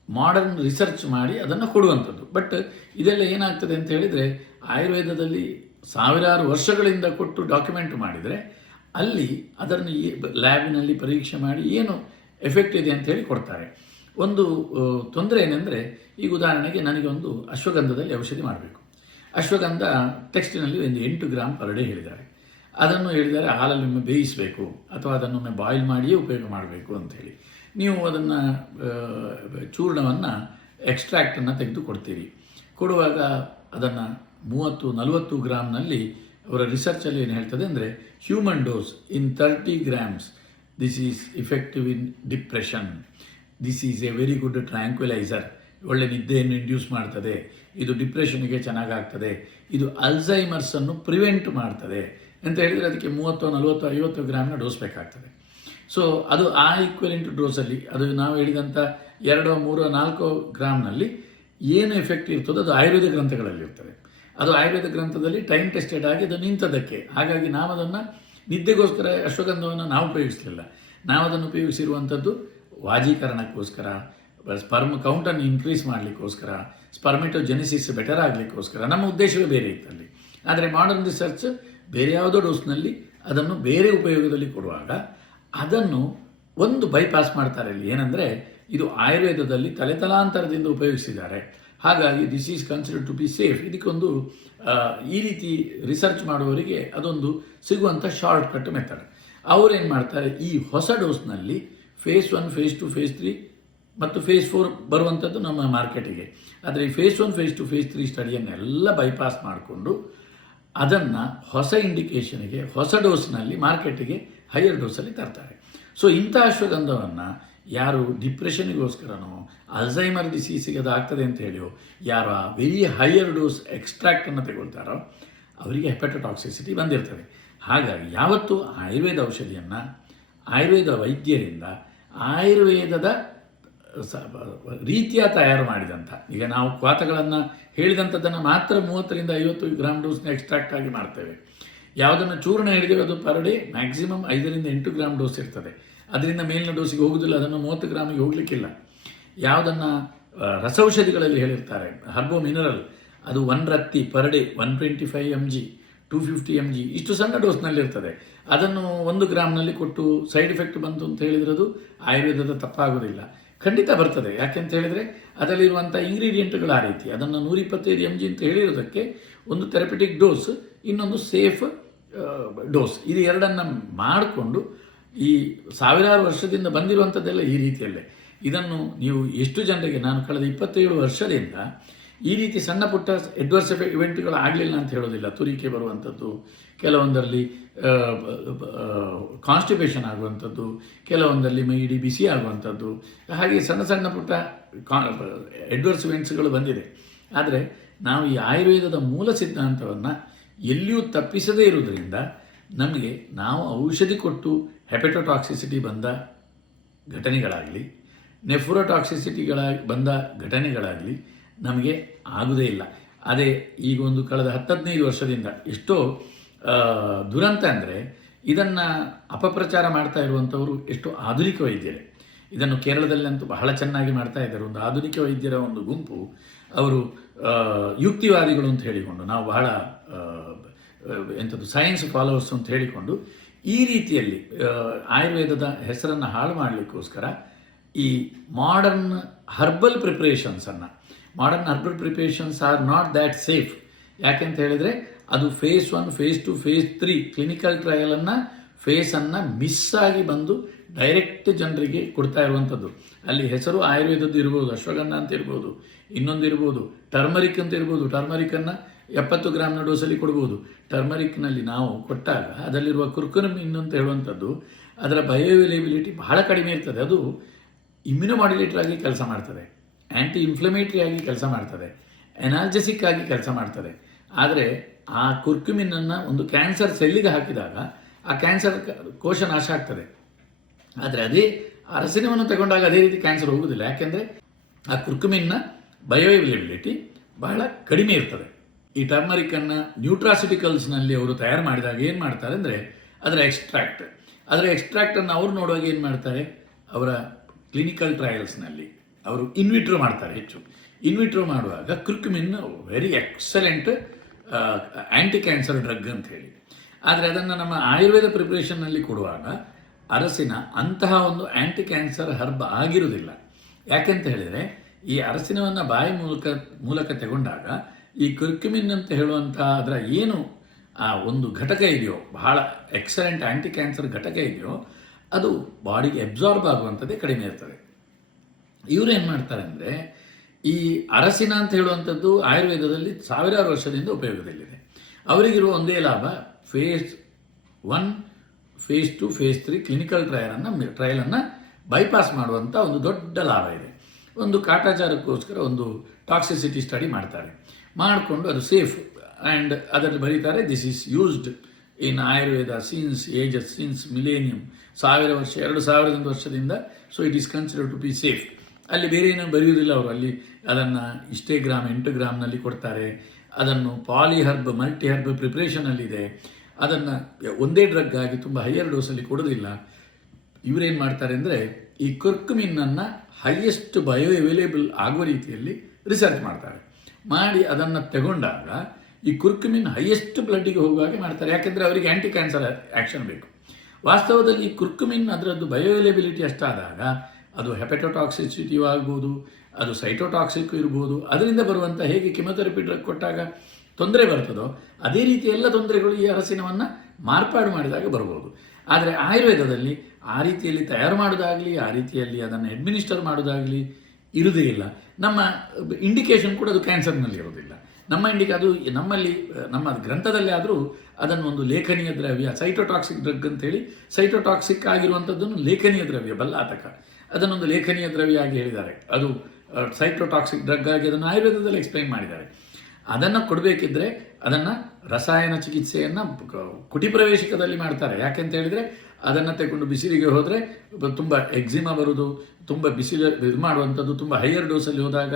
ಮಾಡರ್ನ್ ರಿಸರ್ಚ್ ಮಾಡಿ ಅದನ್ನು ಕೊಡುವಂಥದ್ದು. ಬಟ್ ಇದೆಲ್ಲ ಏನಾಗ್ತದೆ ಅಂತ ಹೇಳಿದರೆ ಆಯುರ್ವೇದದಲ್ಲಿ ಸಾವಿರಾರು ವರ್ಷಗಳಿಂದ ಕೊಟ್ಟು ಡಾಕ್ಯುಮೆಂಟ್ ಮಾಡಿದರೆ ಅಲ್ಲಿ ಅದನ್ನು ಲ್ಯಾಬಿನಲ್ಲಿ ಪರೀಕ್ಷೆ ಮಾಡಿ ಏನು ಎಫೆಕ್ಟ್ ಇದೆ ಅಂತ ಹೇಳಿ ಕೊಡ್ತಾರೆ. ಒಂದು ತೊಂದರೆ ಏನೆಂದರೆ, ಈಗ ಉದಾಹರಣೆಗೆ ನನಗೆ ಒಂದು ಅಶ್ವಗಂಧದಲ್ಲಿ ಔಷಧಿ ಮಾಡಬೇಕು. ಅಶ್ವಗಂಧ ಟೆಕ್ಸ್ಟಿನಲ್ಲಿ ಒಂದು 8 ಗ್ರಾಮ್ ಪರ್ ಡೇ ಹೇಳಿದ್ದಾರೆ. ಅದನ್ನು ಹೇಳಿದ್ದಾರೆ ಹಾಲಲ್ಲೊಮ್ಮೆ ಬೇಯಿಸಬೇಕು ಅಥವಾ ಅದನ್ನೊಮ್ಮೆ ಬಾಯ್ಲ್ ಮಾಡಿಯೇ ಉಪಯೋಗ ಮಾಡಬೇಕು ಅಂಥೇಳಿ. ನೀವು ಅದನ್ನು ಚೂರ್ಣವನ್ನು ಎಕ್ಸ್ಟ್ರಾಕ್ಟನ್ನು ತೆಗೆದು ಕೊಡ್ತೀರಿ. ಕೊಡುವಾಗ ಅದನ್ನು 30-40 ಗ್ರಾಮ್ನಲ್ಲಿ ಅವರ ರಿಸರ್ಚಲ್ಲಿ ಏನು ಹೇಳ್ತದೆ ಅಂದರೆ, human dose in 30 grams, this is effective in depression, this is a very good tranquilliser, ಒಳ್ಳೆ ನಿದ್ದೆಯನ್ನು ಇಂಡ್ಯೂಸ್ ಮಾಡ್ತದೆ, ಇದು ಡಿಪ್ರೆಷನ್ಗೆ ಚೆನ್ನಾಗಾಗ್ತದೆ, ಇದು ಅಲ್ಝೈಮರ್ಸನ್ನು ಪ್ರಿವೆಂಟ್ ಮಾಡ್ತದೆ ಅಂತ ಹೇಳಿದರೆ ಅದಕ್ಕೆ 30-40-50 ಗ್ರಾಮ್ನ ಡೋಸ್ ಬೇಕಾಗ್ತದೆ. ಸೊ ಅದು ಆ ಈಕ್ವಲೆಂಟ್ ಡೋಸಲ್ಲಿ ಅದು ನಾವು ಹೇಳಿದಂಥ 2-3-4 ಗ್ರಾಮ್ನಲ್ಲಿ ಏನು ಎಫೆಕ್ಟ್ ಇರ್ತದೋ ಅದು ಆಯುರ್ವೇದ ಗ್ರಂಥಗಳಲ್ಲಿ ಇರ್ತದೆ. ಅದು ಆಯುರ್ವೇದ ಗ್ರಂಥದಲ್ಲಿ ಟೈಮ್ ಟೆಸ್ಟೆಡ್ ಆಗಿ ಅದು ನಿಂತದಕ್ಕೆ. ಹಾಗಾಗಿ ನಾವು ಅದನ್ನು ನಿದ್ದೆಗೋಸ್ಕರ ಅಶ್ವಗಂಧವನ್ನು ನಾವು ಉಪಯೋಗಿಸಲಿಲ್ಲ. ನಾವು ಅದನ್ನು ಉಪಯೋಗಿಸಿರುವಂಥದ್ದು ವಾಜೀಕರಣಕ್ಕೋಸ್ಕರ, ಸ್ಪರ್ಮ್ ಕೌಂಟನ್ನು ಇನ್ಕ್ರೀಸ್ ಮಾಡಲಿಕ್ಕೋಸ್ಕರ, ಸ್ಪರ್ಮೆಟೋಜೆನಿಸಿಸ್ ಬೆಟರ್ ಆಗಲಿಕ್ಕೋಸ್ಕರ. ನಮ್ಮ ಉದ್ದೇಶವೇ ಬೇರೆ ಇತ್ತಲ್ಲಿ. ಆದರೆ ಮಾಡರ್ನ್ ರಿಸರ್ಚ್ ಬೇರೆ ಯಾವುದೋ ಡೋಸ್ನಲ್ಲಿ ಅದನ್ನು ಬೇರೆ ಉಪಯೋಗದಲ್ಲಿ ಕೊಡುವಾಗ ಅದನ್ನು ಒಂದು ಬೈಪಾಸ್ ಮಾಡ್ತಾರೆ ಇಲ್ಲಿ. ಏನಂದರೆ, ಇದು ಆಯುರ್ವೇದದಲ್ಲಿ ತಲೆತಲಾಂತರದಿಂದ ಉಪಯೋಗಿಸಿದ್ದಾರೆ, ಹಾಗಾಗಿ this is considered to be safe. ಇದಕ್ಕೊಂದು ಈ ರೀತಿ ರಿಸರ್ಚ್ ಮಾಡುವವರಿಗೆ ಅದೊಂದು ಸಿಗುವಂಥ ಶಾರ್ಟ್ ಕಟ್ ಮೆಥಡ್. ಅವರೇನು ಮಾಡ್ತಾರೆ, ಈ ಹೊಸ ಡೋಸ್ನಲ್ಲಿ phase 1, phase 2, phase 3 ಮತ್ತು phase 4 ಬರುವಂಥದ್ದು ನಮ್ಮ ಮಾರ್ಕೆಟಿಗೆ. ಆದರೆ ಈ phase 1, phase 2, phase 3 ಸ್ಟಡಿಯನ್ನೆಲ್ಲ ಬೈಪಾಸ್ ಮಾಡಿಕೊಂಡು ಅದನ್ನು ಹೊಸ ಇಂಡಿಕೇಷನ್ಗೆ ಹೊಸ ಡೋಸ್ನಲ್ಲಿ ಮಾರ್ಕೆಟಿಗೆ ಹೈಯರ್ ಡೋಸಲ್ಲಿ ತರ್ತಾರೆ. ಸೊ ಇಂಥ ಅಶ್ವಗಂಧವನ್ನು ಯಾರು ಡಿಪ್ರೆಷನ್ಗೋಸ್ಕರನೋ ಅಲ್ಝೈಮರ್ ಡಿಸೀಸಿಗೆ ಅದು ಆಗ್ತದೆ ಅಂತ ಹೇಳಿಯೋ ಯಾರು ವೆರಿ ಹೈಯರ್ ಡೋಸ್ ಎಕ್ಸ್ಟ್ರಾಕ್ಟನ್ನು ತಗೊಳ್ತಾರೋ ಅವರಿಗೆ ಹೆಪಟೋಟಾಕ್ಸಿಸಿಟಿ ಬಂದಿರ್ತದೆ. ಹಾಗಾಗಿ ಯಾವತ್ತೂ ಆಯುರ್ವೇದ ಔಷಧಿಯನ್ನು ಆಯುರ್ವೇದ ವೈದ್ಯರಿಂದ ಆಯುರ್ವೇದದ ರೀತಿಯ ತಯಾರು ಮಾಡಿದಂಥ, ಈಗ ನಾವು ಕ್ವಾತಗಳನ್ನು ಹೇಳಿದಂಥದ್ದನ್ನು ಮಾತ್ರ 30ರಿಂದ 50 ಗ್ರಾಮ್ ಡೋಸ್ನ ಎಕ್ಸ್ಟ್ರಾಕ್ಟ್ ಆಗಿ ಮಾಡ್ತೇವೆ. ಯಾವುದನ್ನು ಚೂರ್ಣ ಹಿಡಿದೇವೆ ಅದು ಪರ್ ಡೇ ಮ್ಯಾಕ್ಸಿಮಮ್ 5ರಿಂದ 8 ಗ್ರಾಮ್ ಡೋಸ್ ಇರ್ತದೆ. ಅದರಿಂದ ಮೇಲಿನ ಡೋಸಿಗೆ ಹೋಗುವುದಿಲ್ಲ, ಅದನ್ನು 30 ಗ್ರಾಮಿಗೆ ಹೋಗಲಿಕ್ಕಿಲ್ಲ. ಯಾವುದನ್ನು ರಸೌಷಧಿಗಳಲ್ಲಿ ಹೇಳಿರ್ತಾರೆ ಹರ್ಬೋ ಮಿನರಲ್, ಅದು 1 Ratti per day 125 mg 250 mg ಇಷ್ಟು ಸಣ್ಣ ಡೋಸ್ನಲ್ಲಿರ್ತದೆ. ಅದನ್ನು 1 ಗ್ರಾಮ್ನಲ್ಲಿ ಕೊಟ್ಟು ಸೈಡ್ ಎಫೆಕ್ಟ್ ಬಂತು ಅಂತ ಹೇಳಿದರೆ ಅದು ಆಯುರ್ವೇದದ ತಪ್ಪಾಗೋದಿಲ್ಲ. ಖಂಡಿತ ಬರ್ತದೆ. ಯಾಕೆಂತ ಹೇಳಿದರೆ ಅದರಲ್ಲಿರುವಂಥ ಇಂಗ್ರೀಡಿಯೆಂಟ್ಗಳು ಆ ರೀತಿ. ಅದನ್ನು 125 mg ಅಂತ ಹೇಳಿರೋದಕ್ಕೆ ಒಂದು ಥೆರಪಿಟಿಕ್ ಡೋಸ್, ಇನ್ನೊಂದು ಸೇಫ್ ಡೋಸ್, ಇದು ಎರಡನ್ನು ಮಾಡಿಕೊಂಡು ಈ ಸಾವಿರಾರು ವರ್ಷದಿಂದ ಬಂದಿರುವಂಥದ್ದೆಲ್ಲ ಈ ರೀತಿಯಲ್ಲೇ. ಇದನ್ನು ನೀವು ಎಷ್ಟು ಜನರಿಗೆ, ನಾನು ಕಳೆದ 27 ವರ್ಷದಿಂದ ಈ ರೀತಿ ಸಣ್ಣ ಪುಟ್ಟ ಅಡ್ವರ್ಸ್ ಇವೆಂಟ್ಗಳು ಆಗಲಿಲ್ಲ ಅಂತ ಹೇಳೋದಿಲ್ಲ. ತುರಿಕೆ ಬರುವಂಥದ್ದು, ಕೆಲವೊಂದರಲ್ಲಿ ಕಾನ್ಸ್ಟಿಪೇಷನ್ ಆಗುವಂಥದ್ದು, ಕೆಲವೊಂದರಲ್ಲಿ ಮೈಡಿ ಬಿಸಿ ಆಗುವಂಥದ್ದು, ಹಾಗೆ ಸಣ್ಣ ಸಣ್ಣ ಪುಟ್ಟ ಅಡ್ವರ್ಸ್ ಇವೆಂಟ್ಸ್ಗಳು ಬಂದಿದೆ. ಆದರೆ ನಾವು ಈ ಆಯುರ್ವೇದದ ಮೂಲ ಸಿದ್ಧಾಂತವನ್ನು ಎಲ್ಲಿಯೂ ತಪ್ಪಿಸದೇ ಇರುವುದರಿಂದ ನಮಗೆ ನಾವು ಔಷಧಿ ಕೊಟ್ಟು ಹೆಪಟೋಟಾಕ್ಸಿಸಿಟಿ ಬಂದ ಘಟನೆಗಳಾಗಲಿ, ನೆಫ್ರೋಟಾಕ್ಸಿಸಿಟಿಗಳ ಬಂದ ಘಟನೆಗಳಾಗಲಿ ನಮಗೆ ಆಗುವುದೇ ಇಲ್ಲ. ಅದೇ ಈಗ ಒಂದು ಕಳೆದ 10-15 ವರ್ಷದಿಂದ ಎಷ್ಟೋ ದುರಂತ ಅಂದರೆ ಇದನ್ನು ಅಪಪ್ರಚಾರ ಮಾಡ್ತಾ ಇರುವಂಥವರು ಎಷ್ಟೋ ಆಧುನಿಕ ವೈದ್ಯರೇ. ಇದನ್ನು ಕೇರಳದಲ್ಲಂತೂ ಬಹಳ ಚೆನ್ನಾಗಿ ಮಾಡ್ತಾ ಇದ್ದಾರೆ. ಒಂದು ಆಧುನಿಕ ವೈದ್ಯರ ಒಂದು ಗುಂಪು, ಅವರು ಯುಕ್ತಿವಾದಿಗಳು ಅಂತ ಹೇಳಿಕೊಂಡು, ನಾವು ಬಹಳ ಎಂಥದ್ದು ಸೈನ್ಸ್ ಫಾಲೋವರ್ಸ್ ಅಂತ ಹೇಳಿಕೊಂಡು ಈ ರೀತಿಯಲ್ಲಿ ಆಯುರ್ವೇದದ ಹೆಸರನ್ನು ಹಾಳು ಮಾಡಲಿಕ್ಕೋಸ್ಕರ ಈ ಮಾಡರ್ನ್ ಹರ್ಬಲ್ ಪ್ರಿಪ್ರೇಷನ್ಸನ್ನು, modern herbal preparations are not that safe. ಯಾಕೆಂತ ಹೇಳಿದರೆ ಅದು ಫೇಸ್ 1, ಫೇಸ್ 2, ಫೇಸ್ 3 ಕ್ಲಿನಿಕಲ್ ಟ್ರಯಲನ್ನು ಫೇಸನ್ನು ಮಿಸ್ ಆಗಿ ಬಂದು ಡೈರೆಕ್ಟ್ ಜನರಿಗೆ ಕೊಡ್ತಾ ಇರುವಂಥದ್ದು. ಅಲ್ಲಿ ಹೆಸರು ಆಯುರ್ವೇದದ್ದು ಇರ್ಬೋದು, ಅಶ್ವಗಂಧ ಅಂತ ಇರ್ಬೋದು, ಇನ್ನೊಂದು ಇರ್ಬೋದು, ಟರ್ಮರಿಕ್ ಅಂತ ಇರ್ಬೋದು. ಟರ್ಮರಿಕನ್ನು 70 ಗ್ರಾಮ್ನ ಡೋಸಲ್ಲಿ ಕೊಡ್ಬೋದು. ಟರ್ಮರಿಕ್ನಲ್ಲಿ ನಾವು ಕೊಟ್ಟಾಗ ಅದರಲ್ಲಿರುವ ಕುರ್ಕುಮಿನ್ ಅಂತ ಹೇಳುವಂಥದ್ದು ಅದರ ಬಯೋಅವೈಲಬಿಲಿಟಿ ಬಹಳ ಕಡಿಮೆ ಇರ್ತದೆ. ಅದು ಇಮ್ಯುನೋಮಾಡ್ಯುಲೇಟರ್ ಆಗಿ ಕೆಲಸ ಮಾಡ್ತದೆ, ಆ್ಯಂಟಿ ಇನ್ಫ್ಲಮೇಟರಿ ಆಗಿ ಕೆಲಸ ಮಾಡ್ತದೆ, ಎನಾಲ್ಜೆಸಿಕ್ ಆಗಿ ಕೆಲಸ ಮಾಡ್ತದೆ. ಆದರೆ ಆ ಕುರ್ಕುಮಿನನ್ನು ಒಂದು ಕ್ಯಾನ್ಸರ್ ಸೆಲ್ಲಿಗೆ ಹಾಕಿದಾಗ ಆ ಕ್ಯಾನ್ಸರ್ ಕೋಶ ನಾಶ ಆಗ್ತದೆ. ಆದರೆ ಅದೇ ಅರಸಿನವನ್ನು ತಗೊಂಡಾಗ ಅದೇ ರೀತಿ ಕ್ಯಾನ್ಸರ್ ಹೋಗುವುದಿಲ್ಲ. ಯಾಕೆಂದರೆ ಆ ಕುರ್ಕುಮಿನ್ನ ಬಯೋಅವೈಲಬಿಲಿಟಿ ಬಹಳ ಕಡಿಮೆ ಇರ್ತದೆ. ಈ ಟರ್ಮರಿಕನ್ನು ನ್ಯೂಟ್ರಾಸ್ಯೂಟಿಕಲ್ಸ್ನಲ್ಲಿ ಅವರು ತಯಾರು ಮಾಡಿದಾಗ ಏನು ಮಾಡ್ತಾರೆ ಅಂದರೆ ಅದರ ಎಕ್ಸ್ಟ್ರಾಕ್ಟನ್ನು ಅವರು ನೋಡುವಾಗ ಏನು ಮಾಡ್ತಾರೆ, ಅವರ ಕ್ಲಿನಿಕಲ್ ಟ್ರಯಲ್ಸ್ನಲ್ಲಿ ಅವರು ಇನ್ವಿಟ್ರೋ ಮಾಡ್ತಾರೆ. ಹೆಚ್ಚು ಇನ್ವಿಟ್ರೋ ಮಾಡುವಾಗ curcumin very excellent anti cancer drug ಅಂತ ಹೇಳಿ. ಆದರೆ ಅದನ್ನು ನಮ್ಮ ಆಯುರ್ವೇದ ಪ್ರಿಪ್ರೇಷನ್ನಲ್ಲಿ ಕೊಡುವಾಗ ಅರಸಿನ ಅಂತಹ ಒಂದು ಆ್ಯಂಟಿ ಕ್ಯಾನ್ಸರ್ ಹರ್ಬ್ ಆಗಿರುವುದಿಲ್ಲ. ಯಾಕೆಂತ ಹೇಳಿದರೆ ಈ ಅರಸಿನವನ್ನು ಬಾಯಿ ಮೂಲಕ ತಗೊಂಡಾಗ ಈ ಕುರ್ಕುಮಿನ್ ಅಂತ ಹೇಳುವಂಥ ಅದರ ಏನು ಆ ಒಂದು ಘಟಕ ಇದೆಯೋ, ಬಹಳ ಎಕ್ಸಲೆಂಟ್ ಆ್ಯಂಟಿ ಕ್ಯಾನ್ಸರ್ ಘಟಕ ಇದೆಯೋ, ಅದು ಬಾಡಿಗೆ ಅಬ್ಸಾರ್ಬ್ ಆಗುವಂಥದ್ದೇ ಕಡಿಮೆ ಇರ್ತದೆ. ಇವರು ಏನು ಮಾಡ್ತಾರೆ ಅಂದರೆ ಈ ಅರಸಿನ ಅಂತ ಹೇಳುವಂಥದ್ದು ಆಯುರ್ವೇದದಲ್ಲಿ ಸಾವಿರಾರು ವರ್ಷದಿಂದ ಉಪಯೋಗದಲ್ಲಿದೆ. ಅವರಿಗಿರುವ ಒಂದೇ ಲಾಭ ಫೇಸ್ 1, ಫೇಸ್ 2, ಫೇಸ್ 3 ಕ್ಲಿನಿಕಲ್ ಟ್ರಯಲನ್ನು ಬೈಪಾಸ್ ಮಾಡುವಂಥ ಒಂದು ದೊಡ್ಡ ಲಾಭ ಇದೆ. ಒಂದು ಕಾಟಾಚಾರಕ್ಕೋಸ್ಕರ ಒಂದು ಟಾಕ್ಸಿಸಿಟಿ ಸ್ಟಡಿ ಮಾಡ್ತಾರೆ, ಮಾಡಿಕೊಂಡು ಅದು ಸೇಫ್ ಆ್ಯಂಡ್ ಅದರಲ್ಲಿ ಬರೀತಾರೆ this is used in Ayurveda since millennium, 1000 ವರ್ಷ 2000 ವರ್ಷದಿಂದ. So it is considered to be safe. ಅಲ್ಲಿ ಬೇರೆ ಏನೂ ಬರೆಯುವುದಿಲ್ಲ ಅವರು. ಅಲ್ಲಿ ಅದನ್ನು ಇಷ್ಟೇ ಗ್ರಾಮ್ 8 ಗ್ರಾಮ್ನಲ್ಲಿ ಕೊಡ್ತಾರೆ. ಅದನ್ನು ಪಾಲಿಹರ್ಬ್ ಮಲ್ಟಿಹರ್ಬ್ ಪ್ರಿಪ್ರೇಷನಲ್ಲಿದೆ. ಅದನ್ನು ಒಂದೇ ಡ್ರಗ್ ಆಗಿ ತುಂಬ ಹೈಯರ್ ಡೋಸಲ್ಲಿ ಕೊಡೋದಿಲ್ಲ. ಇವರೇನು ಮಾಡ್ತಾರೆ ಅಂದರೆ ಈ ಕುರ್ಕುಮಿನ್ನನ್ನು ಹೈಯೆಸ್ಟ್ ಬಯೋ ಅವೈಲೇಬಲ್ ಆಗುವ ರೀತಿಯಲ್ಲಿ ರಿಸರ್ಚ್ ಮಾಡ್ತಾರೆ. ಮಾಡಿ ಅದನ್ನು ತಗೊಂಡಾಗ ಈ ಕುರ್ಕುಮಿನ್ ಹೈಯೆಸ್ಟ್ ಬ್ಲಡ್ಡಿಗೆ ಹೋಗುವಾಗೆ ಮಾಡ್ತಾರೆ. ಯಾಕೆಂದರೆ ಅವರಿಗೆ ಆ್ಯಂಟಿ ಕ್ಯಾನ್ಸರ್ ಆ್ಯಕ್ಷನ್ ಬೇಕು. ವಾಸ್ತವದಲ್ಲಿ ಈ ಕುರ್ಕುಮಿನ್ ಅದರದ್ದು ಬಯೋ ಅವೈಲೇಬಿಲಿಟಿ ಅಷ್ಟಾದಾಗ ಅದು ಹೆಪಟೋಟಾಕ್ಸಿಸಿಟಿ ಆಗ್ಬೋದು, ಅದು ಸೈಟೋಟಾಕ್ಸಿಕ್ ಇರ್ಬೋದು. ಅದರಿಂದ ಬರುವಂಥ ಹೇಗೆ ಕೆಮೊಥೆರಪಿ ಡ್ರಗ್ ಕೊಟ್ಟಾಗ ತೊಂದರೆ ಬರ್ತದೋ ಅದೇ ರೀತಿ ಎಲ್ಲ ತೊಂದರೆಗಳು ಈ ಅರಸಿನವನ್ನು ಮಾರ್ಪಾಡು ಮಾಡಿದಾಗ ಬರ್ಬೋದು. ಆದರೆ ಆಯುರ್ವೇದದಲ್ಲಿ ಆ ರೀತಿಯಲ್ಲಿ ತಯಾರು ಮಾಡೋದಾಗಲಿ, ಆ ರೀತಿಯಲ್ಲಿ ಅದನ್ನು ಅಡ್ಮಿನಿಸ್ಟರ್ ಮಾಡೋದಾಗಲಿ ಇರುವುದೇ ಇಲ್ಲ. ನಮ್ಮ ಇಂಡಿಕೇಶನ್ ಕೂಡ ಅದು ಕ್ಯಾನ್ಸರ್ನಲ್ಲಿ ಇರೋದಿಲ್ಲ. ನಮ್ಮ ಇಂಡಿಕಾ ಅದು ನಮ್ಮಲ್ಲಿ ನಮ್ಮ ಗ್ರಂಥದಲ್ಲಿ ಆದರೂ ಅದನ್ನು ಒಂದು ಲೇಖನೀಯ ದ್ರವ್ಯ, ಸೈಟೋಟಾಕ್ಸಿಕ್ ಡ್ರಗ್ ಅಂತೇಳಿ, ಸೈಟೋಟಾಕ್ಸಿಕ್ ಆಗಿರುವಂಥದ್ದನ್ನು ಲೇಖನೀಯ ದ್ರವ್ಯ, ಬಲ್ಲಾತಕ, ಅದನ್ನೊಂದು ಲೇಖನೀಯ ದ್ರವ್ಯ ಆಗಿ ಹೇಳಿದ್ದಾರೆ. ಅದು ಸೈಟೋಟಾಕ್ಸಿಕ್ ಡ್ರಗ್ ಆಗಿ ಅದನ್ನು ಆಯುರ್ವೇದದಲ್ಲಿ ಎಕ್ಸ್ಪ್ಲೈನ್ ಮಾಡಿದ್ದಾರೆ. ಅದನ್ನು ಕೊಡಬೇಕಿದ್ರೆ ಅದನ್ನು ರಸಾಯನ ಚಿಕಿತ್ಸೆಯನ್ನು ಕುಟಿಪ್ರವೇಶಕದಲ್ಲಿ ಮಾಡ್ತಾರೆ. ಯಾಕೆಂತ ಹೇಳಿದರೆ ಅದನ್ನು ತಗೊಂಡು ಬಿಸಿಲಿಗೆ ಹೋದರೆ ತುಂಬ ಎಕ್ಸಿಮಾ ಬರೋದು, ತುಂಬ ಬಿಸಿಲು ಇದು ಮಾಡುವಂಥದ್ದು, ತುಂಬ ಹೈಯರ್ ಡೋಸಲ್ಲಿ ಹೋದಾಗ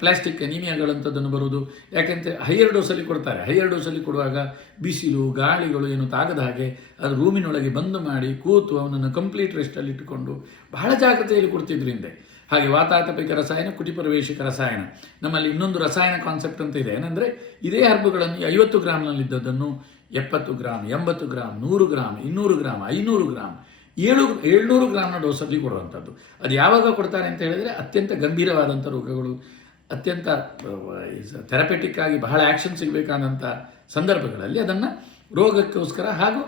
ಪ್ಲಾಸ್ಟಿಕ್ ಎನಿಮಿಯಾಗಳಂಥದ್ದನ್ನು ಬರೋದು. ಯಾಕೆಂತ ಹೈಯರ್ ಡೋಸಲ್ಲಿ ಕೊಡ್ತಾರೆ. ಹೈಯರ್ ಡೋಸಲ್ಲಿ ಕೊಡುವಾಗ ಬಿಸಿಲು ಗಾಳಿಗಳು ಏನು ತಾಗದ ಹಾಗೆ ಅದು ರೂಮಿನೊಳಗೆ ಬಂದು ಮಾಡಿ ಕೂತು ಅವನನ್ನು ಕಂಪ್ಲೀಟ್ ರೆಸ್ಟಲ್ಲಿ ಇಟ್ಟುಕೊಂಡು ಬಹಳ ಜಾಗ್ರತೆಯಲ್ಲಿ ಕೊಡ್ತಿದ್ರು ಹಿಂದೆ. ಹಾಗೆ ವಾತಾತಪಿಕ ರಸಾಯನ, ಕುಟಿಪ್ರವೇಶಕ ರಸಾಯನ. ನಮ್ಮಲ್ಲಿ ಇನ್ನೊಂದು ರಸಾಯನ ಕಾನ್ಸೆಪ್ಟ್ ಅಂತ ಇದೆ. ಏನಂದರೆ ಇದೇ ಹರ್ಬುಗಳನ್ನು 50 ಗ್ರಾಮ್ನಲ್ಲಿದ್ದದ್ದನ್ನು 70 gram, 80 gram, 100 gram, 200 gram, 500 gram, 700 ಗ್ರಾಮ್ನ ಡೋಸಲ್ಲಿ ಕೊಡುವಂಥದ್ದು. ಅದು ಯಾವಾಗ ಕೊಡ್ತಾರೆ ಅಂತ ಹೇಳಿದರೆ ಅತ್ಯಂತ ಗಂಭೀರವಾದಂಥ ರೋಗಗಳು, ಅತ್ಯಂತ ಥೆರಪೆಟಿಕ್ ಆಗಿ ಬಹಳ ಆ್ಯಕ್ಷನ್ ಸಿಗಬೇಕಾದಂಥ ಸಂದರ್ಭಗಳಲ್ಲಿ ಅದನ್ನು ರೋಗಕ್ಕೋಸ್ಕರ ಹಾಗೂ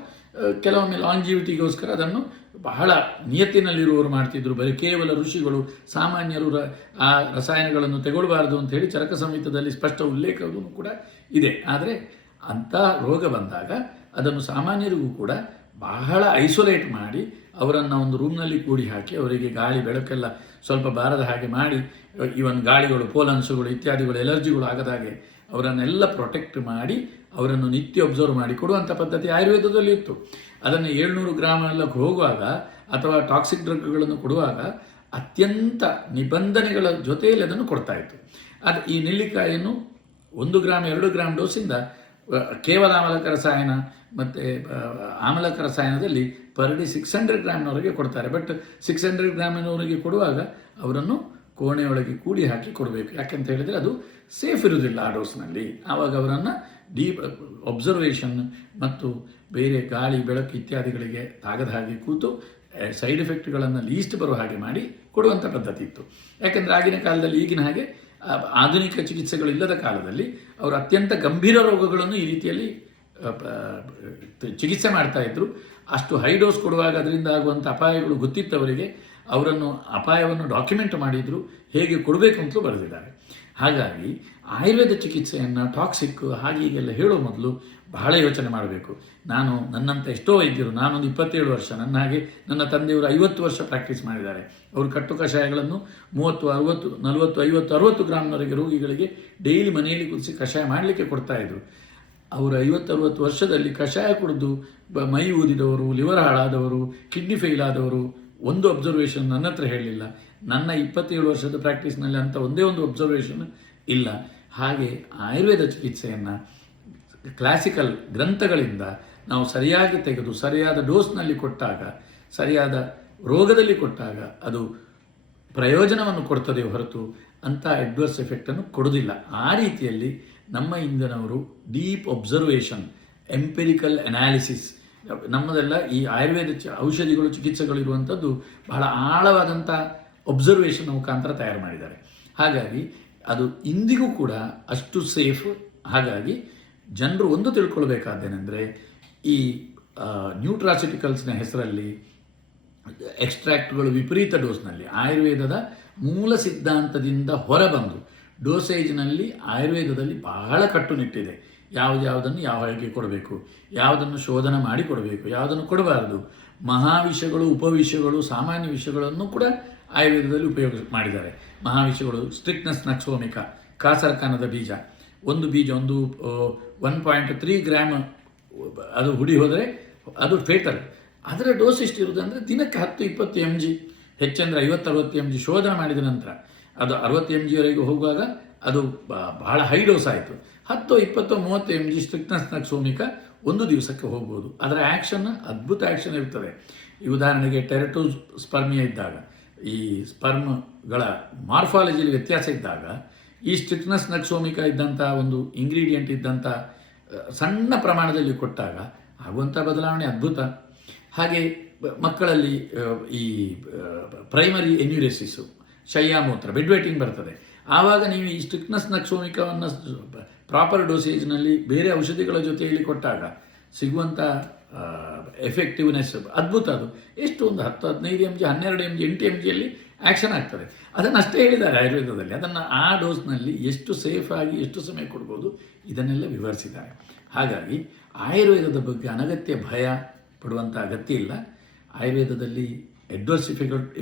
ಕೆಲವೊಮ್ಮೆ ಲಾಂಜಿವಿಟಿಗೋಸ್ಕರ ಅದನ್ನು ಬಹಳ ನಿಯತ್ತಿನಲ್ಲಿರುವವರು ಮಾಡ್ತಿದ್ರು. ಬರೀ ಕೇವಲ ಋಷಿಗಳು, ಸಾಮಾನ್ಯರು ಆ ರಸಾಯನಗಳನ್ನು ತೆಗೊಳ್ಬಾರ್ದು ಅಂತ ಹೇಳಿ ಚರಕ ಸಂಹಿತದಲ್ಲಿ ಸ್ಪಷ್ಟ ಉಲ್ಲೇಖವೂ ಕೂಡ ಇದೆ. ಆದರೆ ಅಂಥ ರೋಗ ಬಂದಾಗ ಅದನ್ನು ಸಾಮಾನ್ಯರಿಗೂ ಕೂಡ ಬಹಳ ಐಸೋಲೇಟ್ ಮಾಡಿ ಅವರನ್ನು ಒಂದು ರೂಮ್ನಲ್ಲಿ ಕೂಡಿ ಹಾಕಿ ಅವರಿಗೆ ಗಾಳಿ ಬೆಳಕೆಲ್ಲ ಸ್ವಲ್ಪ ಬಾರದ ಹಾಗೆ ಮಾಡಿ, ಇವನ್ ಗಾಳಿಗಳು, ಪೋಲನ್ಸುಗಳು ಇತ್ಯಾದಿಗಳು, ಎಲರ್ಜಿಗಳು ಆಗದ ಹಾಗೆ ಅವರನ್ನೆಲ್ಲ ಪ್ರೊಟೆಕ್ಟ್ ಮಾಡಿ ಅವರನ್ನು ನಿತ್ಯ ಒಬ್ಸರ್ವ್ ಮಾಡಿ ಕೊಡುವಂಥ ಪದ್ಧತಿ ಆಯುರ್ವೇದದಲ್ಲಿ ಇತ್ತು. ಅದನ್ನು 700 ಗ್ರಾಮ್ ಎಲ್ಲ ಹೋಗುವಾಗ ಅಥವಾ ಟಾಕ್ಸಿಕ್ ಡ್ರಗ್ಗಳನ್ನು ಕೊಡುವಾಗ ಅತ್ಯಂತ ನಿಬಂಧನೆಗಳ ಜೊತೆಯಲ್ಲಿ ಅದನ್ನು ಕೊಡ್ತಾ ಇತ್ತು. ಅದು ಈ ನೆಲ್ಲಿಕಾಯನ್ನು 1 ಗ್ರಾಮ್ 2 ಗ್ರಾಮ್ ಡೋಸಿಂದ ಕೇವಲ ಆಮ್ಲಕ ರಸಾಯನ ಮತ್ತು ಆಮ್ಲಕ ರಸಾಯನದಲ್ಲಿ ಪರ್ ಡೇ 600 ಗ್ರಾಮ್ನವರೆಗೆ ಕೊಡ್ತಾರೆ. ಬಟ್ 600 ಗ್ರಾಮಿನವರೆಗೆ ಕೊಡುವಾಗ ಅವರನ್ನು ಕೋಣೆಯೊಳಗೆ ಕೂಡಿ ಹಾಕಿ ಕೊಡಬೇಕು. ಯಾಕೆಂತ ಹೇಳಿದರೆ ಅದು ಸೇಫ್ ಇರುವುದಿಲ್ಲ ಆ ಡೋಸ್ನಲ್ಲಿ. ಆವಾಗ ಅವರನ್ನು ಡೀಪ್ ಒಬ್ಸರ್ವೇಷನ್ ಮತ್ತು ಬೇರೆ ಗಾಳಿ ಬೆಳಕು ಇತ್ಯಾದಿಗಳಿಗೆ ತಾಗದ ಹಾಗೆ ಕೂತು ಸೈಡ್ ಎಫೆಕ್ಟ್ಗಳನ್ನು ಲೀಸ್ಟ್ ಬರೋ ಹಾಗೆ ಮಾಡಿ ಕೊಡುವಂಥ ಪದ್ಧತಿ ಇತ್ತು. ಯಾಕೆಂದರೆ ಆಗಿನ ಕಾಲದಲ್ಲಿ ಈಗಿನ ಹಾಗೆ ಆಧುನಿಕ ಚಿಕಿತ್ಸೆಗಳು ಇಲ್ಲದ ಕಾಲದಲ್ಲಿ ಅವರು ಅತ್ಯಂತ ಗಂಭೀರ ರೋಗಗಳನ್ನು ಈ ರೀತಿಯಲ್ಲಿ ಚಿಕಿತ್ಸೆ ಮಾಡ್ತಾ ಇದ್ರು. ಅಷ್ಟು ಹೈ ಡೋಸ್ ಕೊಡುವಾಗ ಅದರಿಂದ ಆಗುವಂಥ ಅಪಾಯಗಳು ಗೊತ್ತಿತ್ತವರಿಗೆ. ಅವರನ್ನು ಅಪಾಯವನ್ನು ಡಾಕ್ಯುಮೆಂಟ್ ಮಾಡಿದ್ರು, ಹೇಗೆ ಕೊಡಬೇಕು ಅಂತಲೂ ಬರೆದಿದ್ದಾರೆ. ಹಾಗಾಗಿ ಆಯುರ್ವೇದ ಚಿಕಿತ್ಸೆಯನ್ನು ಟಾಕ್ಸಿಕ್ ಹಾಗೆ ಹೀಗೆಲ್ಲ ಹೇಳೋ ಮೊದಲು ಬಹಳ ಯೋಚನೆ ಮಾಡಬೇಕು. ನನ್ನಂಥ ಎಷ್ಟೋ ವೈದ್ಯರು, ನಾನೊಂದು 27 ವರ್ಷ, ನನ್ನ ಹಾಗೆ ನನ್ನ ತಂದೆಯವರು 50 ವರ್ಷ ಪ್ರಾಕ್ಟೀಸ್ ಮಾಡಿದ್ದಾರೆ. ಅವರು ಕಟ್ಟು ಕಷಾಯಗಳನ್ನು 30, 60, 40, 50, 60 ಗ್ರಾಮ್ನವರೆಗೆ ರೋಗಿಗಳಿಗೆ ಡೈಲಿ ಮನೆಯಲ್ಲಿ ಕುದಿಸಿ ಕಷಾಯ ಮಾಡಲಿಕ್ಕೆ ಕೊಡ್ತಾಯಿದ್ರು. ಅವರು 50-60 ವರ್ಷದಲ್ಲಿ ಕಷಾಯ ಕುಡಿದು ಮೈ ಊದಿದವರು, ಲಿವರ್ ಹಾಳಾದವರು, ಕಿಡ್ನಿ ಫೇಲ್ ಆದವರು ಒಂದು ಅಬ್ಸರ್ವೇಷನ್ ನನ್ನ ಹತ್ರ ಹೇಳಲಿಲ್ಲ. ನನ್ನ 27 ವರ್ಷದ ಪ್ರಾಕ್ಟೀಸ್ನಲ್ಲಿ ಅಂಥ ಒಂದೇ ಒಂದು ಅಬ್ಸರ್ವೇಷನ್ ಇಲ್ಲ. ಹಾಗೆ ಆಯುರ್ವೇದ ಚಿಕಿತ್ಸೆಯನ್ನು ಕ್ಲಾಸಿಕಲ್ ಗ್ರಂಥಗಳಿಂದ ನಾವು ಸರಿಯಾಗಿ ತೆಗೆದು ಸರಿಯಾದ ಡೋಸ್ನಲ್ಲಿ ಕೊಟ್ಟಾಗ, ಸರಿಯಾದ ರೋಗದಲ್ಲಿ ಕೊಟ್ಟಾಗ ಅದು ಪ್ರಯೋಜನವನ್ನು ಕೊಡ್ತದೆ ಹೊರತು ಅಂಥ ಅಡ್ವರ್ಸ್ ಎಫೆಕ್ಟನ್ನು ಕೊಡೋದಿಲ್ಲ. ಆ ರೀತಿಯಲ್ಲಿ ನಮ್ಮ ಇಂದಿನವರು ಡೀಪ್ ಒಬ್ಸರ್ವೇಷನ್, ಎಂಪಿರಿಕಲ್ ಅನಾಲಿಸಿಸ್, ನಮ್ಮದೆಲ್ಲ ಈ ಆಯುರ್ವೇದ ಔಷಧಿಗಳು ಚಿಕಿತ್ಸೆಗಳು ಇರುವಂಥದ್ದು ಬಹಳ ಆಳವಾದಂಥ ಒಬ್ಸರ್ವೇಷನ್ ಮುಖಾಂತರ ತಯಾರು ಮಾಡಿದ್ದಾರೆ. ಹಾಗಾಗಿ ಅದು ಇಂದಿಗೂ ಕೂಡ ಅಷ್ಟು ಸೇಫ್. ಹಾಗಾಗಿ ಜನರು ಒಂದು ತಿಳ್ಕೊಳ್ಬೇಕಾದ್ದೇನೆಂದರೆ, ಈ ನ್ಯೂಟ್ರಾಸ್ಯೂಟಿಕಲ್ಸ್ನ ಹೆಸರಲ್ಲಿ ಎಕ್ಸ್ಟ್ರಾಕ್ಟ್ಗಳು ವಿಪರೀತ ಡೋಸ್ನಲ್ಲಿ ಆಯುರ್ವೇದದ ಮೂಲ ಸಿದ್ಧಾಂತದಿಂದ ಹೊರಬಂದು ಡೋಸೇಜ್ನಲ್ಲಿ ಆಯುರ್ವೇದದಲ್ಲಿ ಬಹಳ ಕಟ್ಟುನಿಟ್ಟಿದೆ. ಯಾವುದನ್ನು ಯಾವ ಹಾಗೆ ಕೊಡಬೇಕು, ಯಾವುದನ್ನು ಶೋಧನ ಮಾಡಿ ಕೊಡಬೇಕು, ಯಾವುದನ್ನು ಕೊಡಬಾರದು. ಮಹಾವಿಷಗಳು, ಉಪವಿಷಗಳು, ಸಾಮಾನ್ಯ ವಿಷಯಗಳನ್ನು ಕೂಡ ಆಯುರ್ವೇದದಲ್ಲಿ ಉಪಯೋಗ ಮಾಡಿದ್ದಾರೆ. ಮಹಾವಿಷಗಳು ಸ್ಟ್ರಿಕ್ನೆಸ್ ನಕ್ಸೋಮಿಕ, ಕಾಸರ್ಕಾನದ ಬೀಜ, ಒಂದು ಬೀಜ 1.3 ಗ್ರಾಮ್ ಅದು ಹುಡಿ ಹೋದರೆ ಅದು ಫೇಟಲ್. ಅದರ ಡೋಸ್ ಎಷ್ಟಿರುವುದು ಅಂದರೆ ದಿನಕ್ಕೆ 10-20 mg, ಹೆಚ್ಚಂದರೆ 50-60 mg ಶೋಧನೆ ಮಾಡಿದ ನಂತರ ಅದು 60 mg ವರೆಗೂ ಹೋಗುವಾಗ ಅದು ಬಹಳ ಹೈ ಡೋಸ್ ಆಯಿತು. 10-20-30 mg ಸ್ಟ್ರಿಕ್ನೆಸ್ ನಕ್ಸೋಮಿಕ ಒಂದು ದಿವಸಕ್ಕೆ ಹೋಗ್ಬೋದು. ಅದರ ಆ್ಯಕ್ಷನ್ ಅದ್ಭುತ ಆ್ಯಕ್ಷನ್ ಇರ್ತದೆ. ಈ ಉದಾಹರಣೆಗೆ ಟೆರಟೋಸ್ ಸ್ಪರ್ಮಿಯ ಇದ್ದಾಗ, ಈ ಸ್ಪರ್ಮ್ಗಳ ಮಾರ್ಫಾಲಜಿಯಲ್ಲಿ ವ್ಯತ್ಯಾಸ ಇದ್ದಾಗ ಈ ಸ್ಟ್ರಿಕ್ನೆಸ್ ನಕ್ಸೋಮಿಕ ಇದ್ದಂಥ ಒಂದು ಇಂಗ್ರೀಡಿಯೆಂಟ್ ಇದ್ದಂಥ ಸಣ್ಣ ಪ್ರಮಾಣದಲ್ಲಿ ಕೊಟ್ಟಾಗ ಆಗುವಂಥ ಬದಲಾವಣೆ ಅದ್ಭುತ. ಹಾಗೆ ಮಕ್ಕಳಲ್ಲಿ ಈ ಪ್ರೈಮರಿ ಎನ್ಯೂರೆಸಿಸು, ಶಯ್ಯಾಮೂತ್ರ, ಬೆಡ್ ವೇಟಿಂಗ್ ಬರ್ತದೆ. ಆವಾಗ ನೀವು ಈ ಸ್ಟ್ರಿಕ್ನೆಸ್ ನಕ್ಸೋಮಿಕವನ್ನು ಪ್ರಾಪರ್ ಡೋಸೇಜ್ನಲ್ಲಿ ಬೇರೆ ಔಷಧಿಗಳ ಜೊತೆಯಲ್ಲಿ ಕೊಟ್ಟಾಗ ಸಿಗುವಂಥ ಎಫೆಕ್ಟಿವ್ನೆಸ್ ಅದ್ಭುತ. ಅದು ಎಷ್ಟು ಒಂದು 10-15 mg 12 mg 8 mgಯಲ್ಲಿ ಆ್ಯಕ್ಷನ್ ಆಗ್ತದೆ. ಅದನ್ನು ಅಷ್ಟೇ ಹೇಳಿದ್ದಾರೆ ಆಯುರ್ವೇದದಲ್ಲಿ. ಅದನ್ನು ಆ ಡೋಸ್ನಲ್ಲಿ ಎಷ್ಟು ಸೇಫಾಗಿ ಎಷ್ಟು ಸಮಯ ಕೊಡ್ಬೋದು ಇದನ್ನೆಲ್ಲ ವಿವರಿಸಿದ್ದಾರೆ. ಹಾಗಾಗಿ ಆಯುರ್ವೇದದ ಬಗ್ಗೆ ಅನಗತ್ಯ ಭಯ ಪಡುವಂಥ ಅಗತ್ಯ ಇಲ್ಲ. ಆಯುರ್ವೇದದಲ್ಲಿ ಅಡ್ವರ್ಸ್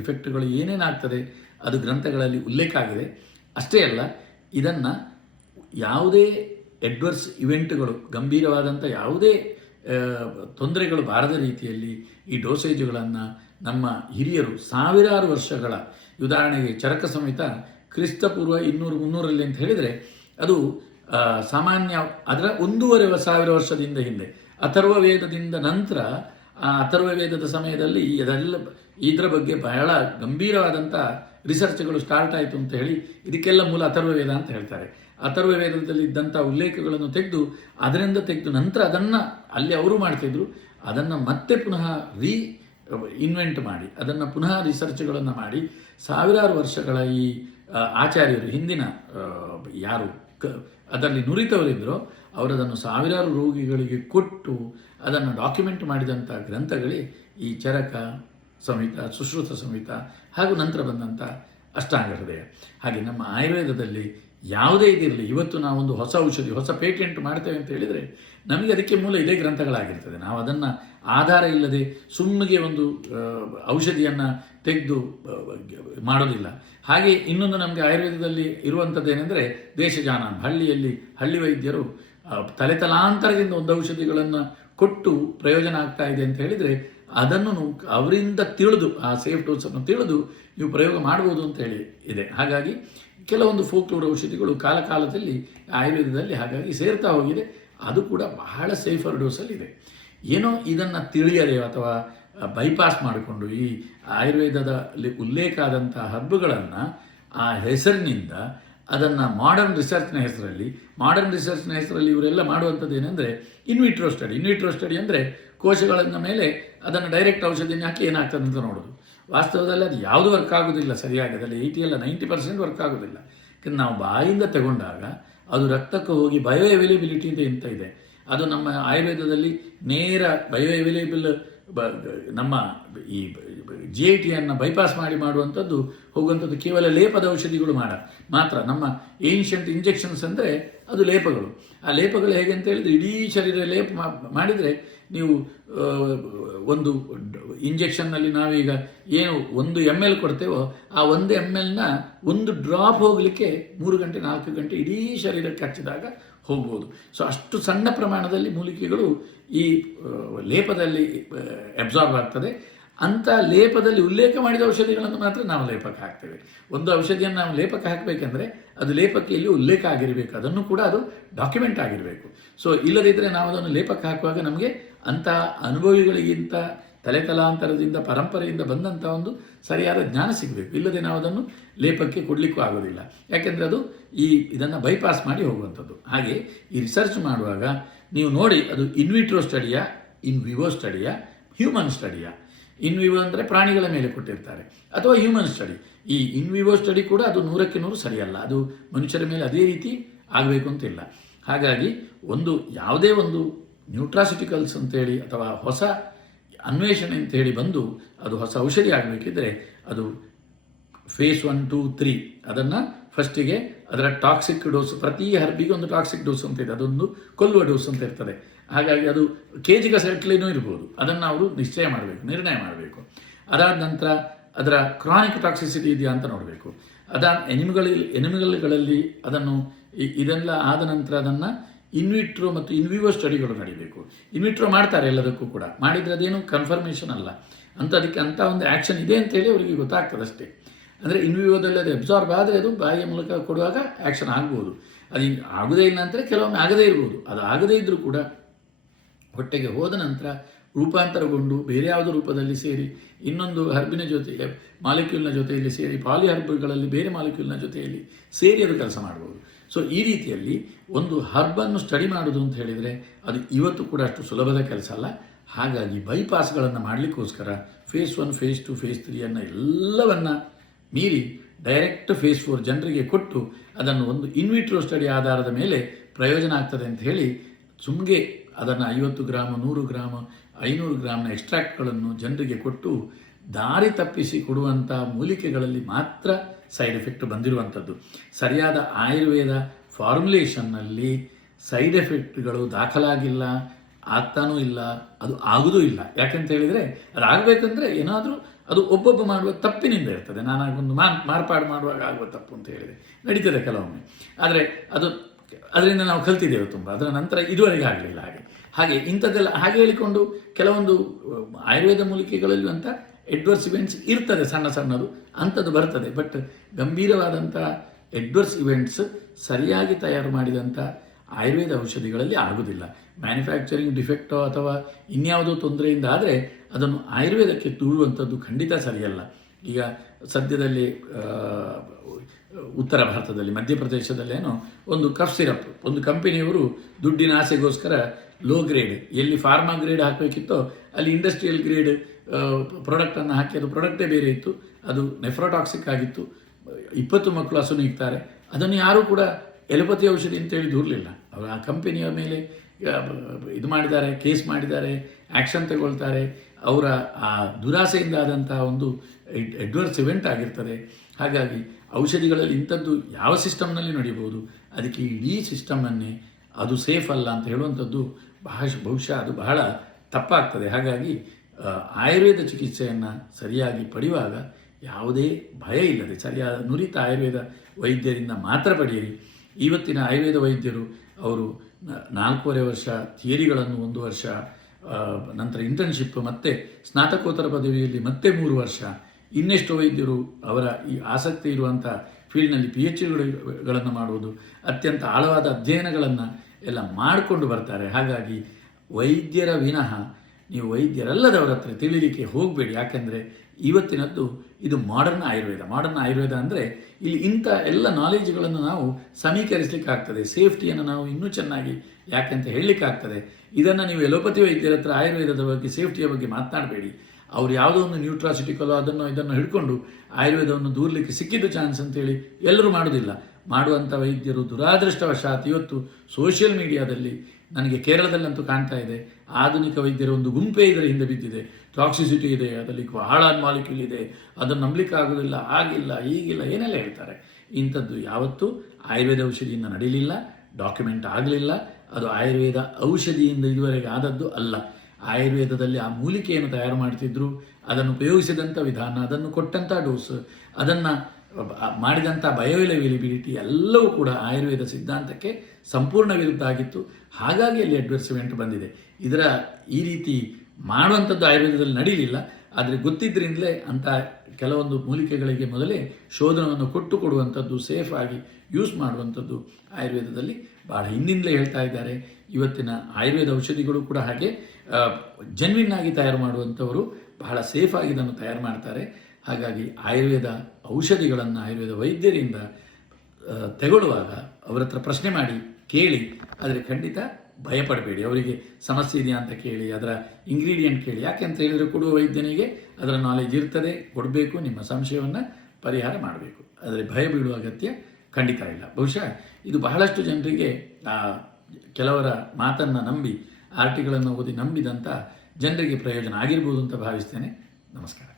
ಎಫೆಕ್ಟ್ಗಳು ಏನೇನಾಗ್ತದೆ ಅದು ಗ್ರಂಥಗಳಲ್ಲಿ ಉಲ್ಲೇಖ ಆಗಿದೆ. ಅಷ್ಟೇ ಅಲ್ಲ, ಇದನ್ನು ಯಾವುದೇ ಅಡ್ವರ್ಸ್ ಇವೆಂಟ್ಗಳು ಗಂಭೀರವಾದಂಥ ಯಾವುದೇ ತೊಂದರೆಗಳು ಬಾರದ ರೀತಿಯಲ್ಲಿ ಈ ಡೋಸೇಜುಗಳನ್ನು ನಮ್ಮ ಹಿರಿಯರು ಸಾವಿರಾರು ವರ್ಷಗಳ, ಉದಾಹರಣೆಗೆ ಚರಕ ಸಂಹಿತ ಕ್ರಿಸ್ತಪೂರ್ವ 200-300ರಲ್ಲಿ ಅಂತ ಹೇಳಿದರೆ ಅದು ಸಾಮಾನ್ಯ ಅದರ 1,500 ವರ್ಷದಿಂದ ಹಿಂದೆ ಅಥರ್ವ ವೇದದಿಂದ ನಂತರ ಆ ಅಥರ್ವ ವೇದದ ಸಮಯದಲ್ಲಿ ಇದರ ಬಗ್ಗೆ ಬಹಳ ಗಂಭೀರವಾದಂಥ ರಿಸರ್ಚ್ಗಳು ಸ್ಟಾರ್ಟ್ ಆಯಿತು ಅಂತ ಹೇಳಿ ಇದಕ್ಕೆಲ್ಲ ಮೂಲ ಅಥರ್ವ ವೇದ ಅಂತ ಹೇಳ್ತಾರೆ. ಅಥರ್ವ ವೇದದಲ್ಲಿ ಇದ್ದಂಥ ಉಲ್ಲೇಖಗಳನ್ನು ಅದರಿಂದ ತೆಗೆದು ನಂತರ ಅದನ್ನು ಅಲ್ಲಿ ಅವರು ಮಾಡ್ತಿದ್ರು, ಅದನ್ನು ಮತ್ತೆ ಪುನಃ ಇನ್ವೆಂಟ್ ಮಾಡಿ ಅದನ್ನು ಪುನಃ ರಿಸರ್ಚ್ಗಳನ್ನು ಮಾಡಿ ಸಾವಿರಾರು ವರ್ಷಗಳ ಈ ಆಚಾರ್ಯರು ಹಿಂದಿನ ಯಾರು ಅದರಲ್ಲಿ ನುರಿತವರಿದ್ದರೋ ಅವರದನ್ನು ಸಾವಿರಾರು ರೋಗಿಗಳಿಗೆ ಕೊಟ್ಟು ಅದನ್ನು ಡಾಕ್ಯುಮೆಂಟ್ ಮಾಡಿದಂಥ ಗ್ರಂಥಗಳೇ ಈ ಚರಕ ಸಂಹಿತ, ಸುಶ್ರುತ ಸಂಹಿತ ಹಾಗೂ ನಂತರ ಬಂದಂಥ ಅಷ್ಟಾಂಗ ಹೃದಯ. ಹಾಗೆ ನಮ್ಮ ಆಯುರ್ವೇದದಲ್ಲಿ ಯಾವುದೇ ಇದಿರಲಿ, ಇವತ್ತು ನಾವೊಂದು ಹೊಸ ಔಷಧಿ ಹೊಸ ಪೇಟೆಂಟ್ ಮಾಡ್ತೇವೆ ಅಂತ ಹೇಳಿದರೆ ನಮಗೆ ಅದಕ್ಕೆ ಮೂಲ ಇದೇ ಗ್ರಂಥಗಳಾಗಿರ್ತದೆ. ನಾವು ಅದನ್ನು ಆಧಾರ ಇಲ್ಲದೆ ಸುಮ್ಮಿಗೆ ಒಂದು ಔಷಧಿಯನ್ನು ತೆಗೆದು ಮಾಡೋದಿಲ್ಲ. ಹಾಗೆ ಇನ್ನೊಂದು ನಮಗೆ ಆಯುರ್ವೇದದಲ್ಲಿ ಇರುವಂಥದ್ದು ಏನೆಂದರೆ ದೇಶಜಾನ, ಹಳ್ಳಿ ವೈದ್ಯರು ತಲೆತಲಾಂತರದಿಂದ ಒಂದು ಔಷಧಿಗಳನ್ನು ಕೊಟ್ಟು ಪ್ರಯೋಜನ ಆಗ್ತಾ ಇದೆ ಅಂತ ಹೇಳಿದರೆ ಅದನ್ನು ಅವರಿಂದ ತಿಳಿದು ಆ ಸೇಫ್ ಡೋಸನ್ನು ತಿಳಿದು ನೀವು ಪ್ರಯೋಗ ಮಾಡ್ಬೋದು ಅಂತ ಹೇಳಿ ಇದೆ. ಹಾಗಾಗಿ ಕೆಲವೊಂದು ಫೋಕ್ಲೋರ್ ಔಷಧಿಗಳು ಕಾಲಕಾಲದಲ್ಲಿ ಆಯುರ್ವೇದದಲ್ಲಿ ಹಾಗಾಗಿ ಸೇರ್ತಾ ಹೋಗಿದೆ. ಅದು ಕೂಡ ಬಹಳ ಸೇಫರ್ ಡೋಸಲ್ಲಿದೆ. ಏನೋ ಇದನ್ನು ತಿಳಿಯದೆ ಅಥವಾ ಬೈಪಾಸ್ ಮಾಡಿಕೊಂಡು ಈ ಆಯುರ್ವೇದದಲ್ಲಿ ಉಲ್ಲೇಖ ಆದಂಥ ಹರ್ಬ್ಗಳನ್ನು ಆ ಹೆಸರಿನಿಂದ ಅದನ್ನು ಮಾಡರ್ನ್ ರಿಸರ್ಚ್ನ ಹೆಸರಲ್ಲಿ ಇವರೆಲ್ಲ ಮಾಡುವಂಥದ್ದು ಏನೆಂದರೆ ಇನ್ವಿಟ್ರೋ ಸ್ಟಡಿ ಅಂದರೆ ಕೋಶಗಳನ್ನ ಮೇಲೆ ಅದನ್ನು ಡೈರೆಕ್ಟ್ ಔಷಧಿನ ಹಾಕಿ ಏನಾಗ್ತದೆ ಅಂತ ನೋಡೋದು. ವಾಸ್ತವದಲ್ಲಿ ಅದು ಯಾವುದು ವರ್ಕ್ ಆಗೋದಿಲ್ಲ ಸರಿಯಾಗಿ. ಅದರಲ್ಲಿ 90% ವರ್ಕ್ ಆಗೋದಿಲ್ಲ. ಯಾಕಂದ್ರೆ ನಾವು ಬಾಯಿಂದ ತಗೊಂಡಾಗ ಅದು ರಕ್ತಕ್ಕೆ ಹೋಗಿ ಬಯೋ ಅವೈಲೇಬಿಲಿಟಿ ಅಂತ ಇದೆ. ಅದು ನಮ್ಮ ಆಯುರ್ವೇದದಲ್ಲಿ ನೇರ ಬಯೋ ಅವೈಲೇಬಲ್ ನಮ್ಮ ಈ GITಯನ್ನು ಬೈಪಾಸ್ ಮಾಡುವಂಥದ್ದು ಹೋಗುವಂಥದ್ದು ಕೇವಲ ಲೇಪದ ಔಷಧಿಗಳು ಮಾತ್ರ. ನಮ್ಮ ಏನ್ಷಿಯಂಟ್ ಇಂಜೆಕ್ಷನ್ಸ್ ಅಂದರೆ ಅದು ಲೇಪಗಳು. ಆ ಲೇಪಗಳು ಹೇಗೆ ಅಂತ ಹೇಳಿದರೆ ಇಡೀ ಶರೀರ ಲೇಪ ಮಾಡಿದರೆ ನೀವು ಒಂದು ಇಂಜೆಕ್ಷನ್ನಲ್ಲಿ ನಾವೀಗ ಏನು 1 ml ಕೊಡ್ತೇವೋ ಆ 1 mlನ 1 ಡ್ರಾಪ್ ಹೋಗಲಿಕ್ಕೆ 3 ಗಂಟೆ 4 ಗಂಟೆ ಇಡೀ ಶರೀರಕ್ಕೆ ಹಚ್ಚಿದಾಗ ಹೋಗ್ಬೋದು. ಸೊ ಅಷ್ಟು ಸಣ್ಣ ಪ್ರಮಾಣದಲ್ಲಿ ಮೂಲಿಕೆಗಳು ಈ ಲೇಪದಲ್ಲಿ ಅಬ್ಸಾರ್ಬ್ ಆಗ್ತದೆ. ಅಂಥ ಲೇಪದಲ್ಲಿ ಉಲ್ಲೇಖ ಮಾಡಿದ ಔಷಧಿಗಳನ್ನು ಮಾತ್ರ ನಾವು ಲೇಪಕ್ಕೆ ಹಾಕ್ತೇವೆ. ಒಂದು ಔಷಧಿಯನ್ನು ನಾವು ಲೇಪಕ್ಕೆ ಹಾಕಬೇಕೆಂದರೆ ಅದು ಲೇಪಕ್ಕೆ ಇಲ್ಲಿ ಉಲ್ಲೇಖ ಆಗಿರಬೇಕು, ಅದನ್ನು ಕೂಡ ಅದು ಡಾಕ್ಯುಮೆಂಟ್ ಆಗಿರಬೇಕು. ಸೊ ಇಲ್ಲದಿದ್ದರೆ ನಾವು ಅದನ್ನು ಲೇಪಕ್ಕೆ ಹಾಕುವಾಗ ನಮಗೆ ಅಂಥ ಅನುಭವಿಗಳಿಗಿಂತ ತಲೆತಲಾಂತರದಿಂದ ಪರಂಪರೆಯಿಂದ ಬಂದಂಥ ಒಂದು ಸರಿಯಾದ ಜ್ಞಾನ ಸಿಗಬೇಕು. ಇಲ್ಲದೆ ನಾವು ಅದನ್ನು ಲೇಪಕ್ಕೆ ಕೊಡಲಿಕ್ಕೂ ಆಗೋದಿಲ್ಲ. ಯಾಕೆಂದರೆ ಅದು ಇದನ್ನು ಬೈಪಾಸ್ ಮಾಡಿ ಹೋಗುವಂಥದ್ದು. ಹಾಗೆ ಈ ರಿಸರ್ಚ್ ಮಾಡುವಾಗ ನೀವು ನೋಡಿ ಅದು ಇನ್ವಿಟ್ರೋ ಸ್ಟಡಿಯಾ, ಇನ್ ವಿವೋ ಸ್ಟಡಿಯಾ, ಹ್ಯೂಮನ್ ಸ್ಟಡಿಯಾ. ಇನ್ ವಿವೋ ಅಂದರೆ ಪ್ರಾಣಿಗಳ ಮೇಲೆ ಕೊಟ್ಟಿರ್ತಾರೆ, ಅಥವಾ ಹ್ಯೂಮನ್ ಸ್ಟಡಿ. ಈ ಇನ್ ವಿವೋ ಸ್ಟಡಿ ಕೂಡ ಅದು 100ಕ್ಕೆ 100 ಸರಿಯಲ್ಲ. ಅದು ಮನುಷ್ಯರ ಮೇಲೆ ಅದೇ ರೀತಿ ಆಗಬೇಕು ಅಂತಿಲ್ಲ. ಹಾಗಾಗಿ ಯಾವುದೇ ಒಂದು ನ್ಯೂಟ್ರಾಸಿಟಿಕಲ್ಸ್ ಅಂತೇಳಿ ಅಥವಾ ಹೊಸ ಅನ್ವೇಷಣೆ ಅಂತೇಳಿ ಬಂದು ಅದು ಹೊಸ ಔಷಧಿ ಆಗಬೇಕಿದ್ರೆ ಅದು phase 1, 2, 3 ಅದನ್ನು ಫಸ್ಟಿಗೆ ಅದರ ಟಾಕ್ಸಿಕ್ ಡೋಸ್, ಪ್ರತಿ ಹರ್ಬಿಗೆ ಒಂದು ಟಾಕ್ಸಿಕ್ ಡೋಸ್ ಅಂತ ಇದೆ, ಅದೊಂದು ಕೊಲ್ಲುವ ಡೋಸ್ ಅಂತ ಇರ್ತದೆ. ಹಾಗಾಗಿ ಅದು ಕೆಜಿಗಟ್ಟಲೆನೂ ಇರ್ಬೋದು. ಅದನ್ನು ಅವರು ನಿರ್ಣಯ ಮಾಡಬೇಕು. ಅದಾದ ನಂತರ ಅದರ ಕ್ರಾನಿಕ್ ಟಾಕ್ಸಿಸಿಟಿ ಇದೆಯಾ ಅಂತ ನೋಡಬೇಕು. ಎನಿಮಲ್ಗಳಲ್ಲಿ ಅದನ್ನು ಇದೆಲ್ಲ ಆದ ನಂತರ ಅದನ್ನು ಇನ್ವಿಟ್ರೋ ಮತ್ತು ಇನ್ವಿವೋ ಸ್ಟಡಿಗಳು ನಡೀಬೇಕು. ಇನ್ವಿಟ್ರೋ ಮಾಡ್ತಾರೆ ಎಲ್ಲದಕ್ಕೂ ಕೂಡ, ಮಾಡಿದರೆ ಅದೇನು ಕನ್ಫರ್ಮೇಷನ್ ಅಲ್ಲ, ಅದಕ್ಕೆ ಅಂಥ ಒಂದು ಆ್ಯಕ್ಷನ್ ಇದೆ ಅಂತೇಳಿ ಅವರಿಗೆ ಗೊತ್ತಾಗ್ತದೆ ಅಷ್ಟೇ. ಅಂದರೆ ಇನ್ವಿವೋದಲ್ಲಿ ಅದು ಅಬ್ಸಾರ್ಬ್ ಆದರೆ ಅದು ಬಾಯಿಯ ಮೂಲಕ ಕೊಡುವಾಗ ಆ್ಯಕ್ಷನ್ ಆಗ್ಬೋದು. ಅದು ಆಗೋದೇ ಇಲ್ಲ ಅಂದರೆ ಕೆಲವೊಮ್ಮೆ ಆಗದೇ ಇರ್ಬೋದು. ಅದು ಆಗದೇ ಇದ್ದರೂ ಕೂಡ ಹೊಟ್ಟೆಗೆ ಹೋದ ನಂತರ ರೂಪಾಂತರಗೊಂಡು ಬೇರೆ ಯಾವುದೋ ರೂಪದಲ್ಲಿ ಸೇರಿ ಇನ್ನೊಂದು ಹರ್ಬಿನ ಜೊತೆಗೆ ಮಾಲಿಕ್ಯೂಲ್ನ ಜೊತೆಯಲ್ಲಿ ಸೇರಿ ಪಾಲಿಹರ್ಬ್ಗಳಲ್ಲಿ ಬೇರೆ ಮಾಲಿಕ್ಯೂಲ್ನ ಜೊತೆಯಲ್ಲಿ ಸೇರಿ ಅದು ಕೆಲಸ ಮಾಡ್ಬೋದು. ಸೊ ಈ ರೀತಿಯಲ್ಲಿ ಒಂದು ಹರ್ಬನ್ನು ಸ್ಟಡಿ ಮಾಡೋದು ಅಂತ ಹೇಳಿದರೆ ಅದು ಇವತ್ತು ಕೂಡ ಅಷ್ಟು ಸುಲಭದ ಕೆಲಸ ಅಲ್ಲ. ಹಾಗಾಗಿ ಬೈಪಾಸ್ಗಳನ್ನು ಮಾಡಲಿಕ್ಕೋಸ್ಕರ phase 1, phase 2, phase 3 ಎಲ್ಲವನ್ನು ಮೀರಿ ಡೈರೆಕ್ಟ್ phase 4 ಜನರಿಗೆ ಕೊಟ್ಟು ಅದನ್ನು ಒಂದು ಇನ್ವಿಟ್ರೋ ಸ್ಟಡಿ ಆಧಾರದ ಮೇಲೆ ಪ್ರಯೋಜನ ಆಗ್ತದೆ ಅಂತ ಹೇಳಿ ಸುಮ್ಗೆ ಅದನ್ನು 50 ಗ್ರಾಮ್ 100 ಗ್ರಾಮ್ 500 ಗ್ರಾಮ್ನ ಎಕ್ಸ್ಟ್ರಾಕ್ಟ್ಗಳನ್ನು ಜನರಿಗೆ ಕೊಟ್ಟು ದಾರಿ ತಪ್ಪಿಸಿ ಕೊಡುವಂಥ ಮೂಲಿಕೆಗಳಲ್ಲಿ ಮಾತ್ರ ಸೈಡ್ ಎಫೆಕ್ಟ್ ಬಂದಿರುವಂಥದ್ದು. ಸರಿಯಾದ ಆಯುರ್ವೇದ ಫಾರ್ಮುಲೇಷನ್ನಲ್ಲಿ ಸೈಡ್ ಎಫೆಕ್ಟ್ಗಳು ದಾಖಲಾಗಿಲ್ಲ, ಆಗ್ತಾನೂ ಇಲ್ಲ, ಅದು ಆಗೋದೂ ಇಲ್ಲ. ಯಾಕೆಂತ ಹೇಳಿದರೆ ಅದು ಆಗಬೇಕಂದ್ರೆ ಏನಾದರೂ ಅದು ಒಬ್ಬೊಬ್ಬ ಮಾಡುವ ತಪ್ಪಿನಿಂದ ಇರ್ತದೆ. ನಾನಾಗೊಂದು ಮಾರ್ಪಾಡು ಮಾಡುವಾಗ ಆಗುವ ತಪ್ಪು ಅಂತ ಹೇಳಿದೆ ನಡೀತದೆ ಕೆಲವೊಮ್ಮೆ. ಆದರೆ ಅದರಿಂದ ನಾವು ಕಲ್ತಿದ್ದೇವೆ ತುಂಬ. ಅದರ ನಂತರ ಇದುವರೆಗೆ ಆಗಲಿಲ್ಲ. ಹಾಗೆ ಇಂಥದ್ದೆಲ್ಲ ಹಾಗೆ ಹೇಳಿಕೊಂಡು ಕೆಲವೊಂದು ಆಯುರ್ವೇದ ಮೂಲಿಕೆಗಳಲ್ಲಿ ಅಂತ ಎಡ್ವರ್ಸ್ ಇವೆಂಟ್ಸ್ ಇರ್ತದೆ, ಸಣ್ಣದು ಅಂಥದ್ದು ಬರ್ತದೆ. ಬಟ್ ಗಂಭೀರವಾದಂಥ ಎಡ್ವರ್ಸ್ ಇವೆಂಟ್ಸ್ ಸರಿಯಾಗಿ ತಯಾರು ಮಾಡಿದಂಥ ಆಯುರ್ವೇದ ಔಷಧಿಗಳಲ್ಲಿ ಆಗುವುದಿಲ್ಲ. ಮ್ಯಾನುಫ್ಯಾಕ್ಚರಿಂಗ್ ಡಿಫೆಕ್ಟೋ ಅಥವಾ ಇನ್ಯಾವುದೋ ತೊಂದರೆಯಿಂದ ಆದರೆ ಅದನ್ನು ಆಯುರ್ವೇದಕ್ಕೆ ದೂರುವಂಥದ್ದು ಖಂಡಿತ ಸರಿಯಲ್ಲ. ಈಗ ಸದ್ಯದಲ್ಲಿ ಉತ್ತರ ಭಾರತದಲ್ಲಿ ಮಧ್ಯಪ್ರದೇಶದಲ್ಲೇನೋ ಒಂದು ಕಫ್ ಸಿರಪ್ ಒಂದು ಕಂಪನಿಯವರು ದುಡ್ಡಿನ ಆಸೆಗೋಸ್ಕರ ಲೋ ಗ್ರೇಡ್, ಎಲ್ಲಿ ಫಾರ್ಮಾ ಗ್ರೇಡ್ ಹಾಕಬೇಕಿತ್ತೋ ಅಲ್ಲಿ ಇಂಡಸ್ಟ್ರಿಯಲ್ ಗ್ರೇಡ್ ಪ್ರಾಡಕ್ಟನ್ನು ಹಾಕಿ, ಅದು ಪ್ರಾಡಕ್ಟೇ ಬೇರೆ ಇತ್ತು, ಅದು ನೆಫ್ರೋಟಾಕ್ಸಿಕ್ ಆಗಿತ್ತು. 20 ಮಕ್ಕಳು ಹಸು ನೀಗ್ತಾರೆ. ಅದನ್ನು ಯಾರೂ ಕೂಡ ಎಲೋಪತಿ ಔಷಧಿ ಅಂತೇಳಿ ದೂರಲಿಲ್ಲ. ಅವರು ಆ ಕಂಪನಿಯ ಮೇಲೆ ಇದು ಮಾಡಿದ್ದಾರೆ, ಕೇಸ್ ಮಾಡಿದ್ದಾರೆ, ಆ್ಯಕ್ಷನ್ ತಗೊಳ್ತಾರೆ. ಅವರ ಆ ದುರಾಸೆಯಿಂದ ಆದಂಥ ಒಂದು ಎಡ್ವರ್ಸ್ ಇವೆಂಟ್ ಆಗಿರ್ತದೆ. ಹಾಗಾಗಿ ಔಷಧಿಗಳಲ್ಲಿ ಇಂಥದ್ದು ಯಾವ ಸಿಸ್ಟಮ್ನಲ್ಲಿ ನಡೀಬೋದು, ಅದಕ್ಕೆ ಇಡೀ ಸಿಸ್ಟಮನ್ನೇ ಅದು ಸೇಫ್ ಅಲ್ಲ ಅಂತ ಹೇಳುವಂಥದ್ದು ಬಹುಶಃ ಅದು ಬಹಳ ತಪ್ಪಾಗ್ತದೆ. ಹಾಗಾಗಿ ಆಯುರ್ವೇದ ಚಿಕಿತ್ಸೆಯನ್ನು ಸರಿಯಾಗಿ ಪಡೆಯುವಾಗ ಯಾವುದೇ ಭಯ ಇಲ್ಲದೆ ಸರಿಯಾದ ನುರಿತ ಆಯುರ್ವೇದ ವೈದ್ಯರಿಂದ ಮಾತ್ರ ಪಡೆಯಿರಿ. ಇವತ್ತಿನ ಆಯುರ್ವೇದ ವೈದ್ಯರು ಅವರು 4.5 ವರ್ಷ ಥಿಯರಿಗಳನ್ನು 1 ವರ್ಷ, ನಂತರ ಇಂಟರ್ನ್ಶಿಪ್, ಮತ್ತು ಸ್ನಾತಕೋತ್ತರ ಪದವಿಯಲ್ಲಿ ಮತ್ತೆ 3 ವರ್ಷ, ಇನ್ನೆಷ್ಟು ವೈದ್ಯರು ಅವರ ಈ ಆಸಕ್ತಿ ಇರುವಂಥ ಫೀಲ್ಡ್ನಲ್ಲಿ PhDಗಳನ್ನು ಮಾಡುವುದು, ಅತ್ಯಂತ ಆಳವಾದ ಅಧ್ಯಯನಗಳನ್ನು ಎಲ್ಲ ಮಾಡಿಕೊಂಡು ಬರ್ತಾರೆ. ಹಾಗಾಗಿ ವೈದ್ಯರ ವಿನಃ ನೀವು ವೈದ್ಯರಲ್ಲದವರ ಹತ್ರ ತಿಳಿಲಿಕ್ಕೆ ಹೋಗಬೇಡಿ. ಯಾಕೆಂದರೆ ಇವತ್ತಿನದ್ದು ಇದು ಮಾಡರ್ನ್ ಆಯುರ್ವೇದ ಅಂದರೆ ಇಲ್ಲಿ ಇಂಥ ಎಲ್ಲ ನಾಲೆಜ್ಗಳನ್ನು ನಾವು ಸಮೀಕರಿಸಲಿಕ್ಕಾಗ್ತದೆ. ಸೇಫ್ಟಿಯನ್ನು ನಾವು ಇನ್ನೂ ಚೆನ್ನಾಗಿ ಯಾಕೆಂತ ಹೇಳಲಿಕ್ಕಾಗ್ತದೆ. ಇದನ್ನು ನೀವು ಎಲೋಪತಿ ವೈದ್ಯರ ಹತ್ರ ಆಯುರ್ವೇದದ ಬಗ್ಗೆ ಸೇಫ್ಟಿಯ ಬಗ್ಗೆ ಮಾತನಾಡಬೇಡಿ. ಅವ್ರು ಯಾವುದೋ ಒಂದು ನ್ಯೂಟ್ರಾಸಿಟಿಕಲೋ ಇದನ್ನು ಹಿಡ್ಕೊಂಡು ಆಯುರ್ವೇದವನ್ನು ದೂರಲಿಕ್ಕೆ ಸಿಕ್ಕಿದ್ದು ಚಾನ್ಸ್ ಅಂತೇಳಿ ಎಲ್ಲರೂ ಮಾಡೋದಿಲ್ಲ. ಮಾಡುವಂಥ ವೈದ್ಯರು ದುರಾದೃಷ್ಟವಶಾತ್ ಇವತ್ತು ಸೋಷಿಯಲ್ ಮೀಡಿಯಾದಲ್ಲಿ ನನಗೆ ಕೇರಳದಲ್ಲಂತೂ ಕಾಣ್ತಾ ಇದೆ, ಆಧುನಿಕ ವೈದ್ಯರ ಒಂದು ಗುಂಪೇ ಇದರ ಹಿಂದೆ ಬಿದ್ದಿದೆ. ಟಾಕ್ಸಿಸಿಟಿ ಇದೆ, ಅದರಲ್ಲಿ ಹಾಳಾದ ಮಾಲಿಕ್ಯೂಲ್ ಇದೆ, ಅದನ್ನು ನಂಬಲಿಕ್ಕೆ ಆಗೋದಿಲ್ಲ, ಆಗಿಲ್ಲ, ಹೀಗಿಲ್ಲ, ಏನೆಲ್ಲ ಹೇಳ್ತಾರೆ. ಇಂಥದ್ದು ಯಾವತ್ತೂ ಆಯುರ್ವೇದ ಔಷಧಿಯಿಂದ ನಡೀಲಿಲ್ಲ, ಡಾಕ್ಯುಮೆಂಟ್ ಆಗಲಿಲ್ಲ. ಅದು ಆಯುರ್ವೇದ ಔಷಧಿಯಿಂದ ಇದುವರೆಗೆ ಆದದ್ದು ಅಲ್ಲ. ಆಯುರ್ವೇದದಲ್ಲಿ ಆ ಮೂಲಿಕೆಯನ್ನು ತಯಾರು ಮಾಡ್ತಿದ್ರು, ಅದನ್ನು ಉಪಯೋಗಿಸಿದಂಥ ವಿಧಾನ, ಅದನ್ನು ಕೊಟ್ಟಂಥ ಡೋಸ್, ಅದನ್ನು ಮಾಡಿದಂಥ ಬಯೋಅವೈಲಬಿಲಿಟಿ ಎಲ್ಲವೂ ಕೂಡ ಆಯುರ್ವೇದ ಸಿದ್ಧಾಂತಕ್ಕೆ ಸಂಪೂರ್ಣ ವಿರುದ್ಧ ಆಗಿತ್ತು. ಹಾಗಾಗಿ ಅಲ್ಲಿ ಅಡ್ವರ್ಸ್ ಇವೆಂಟ್ ಬಂದಿದೆ. ಈ ರೀತಿ ಮಾಡುವಂಥದ್ದು ಆಯುರ್ವೇದದಲ್ಲಿ ನಡೀಲಿಲ್ಲ. ಆದರೆ ಗೊತ್ತಿದ್ದರಿಂದಲೇ ಅಂಥ ಕೆಲವೊಂದು ಮೂಲಿಕೆಗಳಿಗೆ ಮೊದಲೇ ಶೋಧನವನ್ನು ಕೊಡುವಂಥದ್ದು, ಸೇಫ್ ಆಗಿ ಯೂಸ್ ಮಾಡುವಂಥದ್ದು ಆಯುರ್ವೇದದಲ್ಲಿ ಭಾಳ ಹಿಂದಿಂದಲೇ ಹೇಳ್ತಾ ಇದ್ದಾರೆ. ಇವತ್ತಿನ ಆಯುರ್ವೇದ ಔಷಧಿಗಳು ಕೂಡ ಹಾಗೆ ಜೆನ್ವಿನ್ ಆಗಿ ತಯಾರು ಮಾಡುವಂಥವರು ಬಹಳ ಸೇಫಾಗಿ ಇದನ್ನು ತಯಾರು ಮಾಡ್ತಾರೆ. ಹಾಗಾಗಿ ಆಯುರ್ವೇದ ಔಷಧಿಗಳನ್ನು ಆಯುರ್ವೇದ ವೈದ್ಯರಿಂದ ತಗೊಳ್ಳುವಾಗ ಅವರ ಹತ್ರ ಪ್ರಶ್ನೆ ಮಾಡಿ ಕೇಳಿ, ಆದರೆ ಖಂಡಿತ ಭಯಪಡಬೇಡಿ. ಅವರಿಗೆ ಸಮಸ್ಯೆ ಇದೆಯಾ ಅಂತ ಕೇಳಿ, ಅದರ ಇಂಗ್ರೀಡಿಯೆಂಟ್ ಕೇಳಿ. ಯಾಕೆ ಅಂತ ಹೇಳಿದರೆ ಕೊಡುವ ವೈದ್ಯನಿಗೆ ಅದರ ನಾಲೆಜ್ ಇರ್ತದೆ, ಕೊಡಬೇಕು, ನಿಮ್ಮ ಸಂಶಯವನ್ನು ಪರಿಹಾರ ಮಾಡಬೇಕು. ಆದರೆ ಭಯ ಬೀಳುವ ಅಗತ್ಯ ಖಂಡಿತ ಇಲ್ಲ. ಬಹುಶಃ ಇದು ಬಹಳಷ್ಟು ಜನರಿಗೆ ಕೆಲವರ ಮಾತನ್ನು ನಂಬಿ, ಆರ್ಟಿಗಳನ್ನು ಓದಿ ನಂಬಿದಂಥ ಜನರಿಗೆ ಪ್ರಯೋಜನ ಆಗಿರ್ಬೋದು ಅಂತ ಭಾವಿಸ್ತೇನೆ. ನಮಸ್ಕಾರ.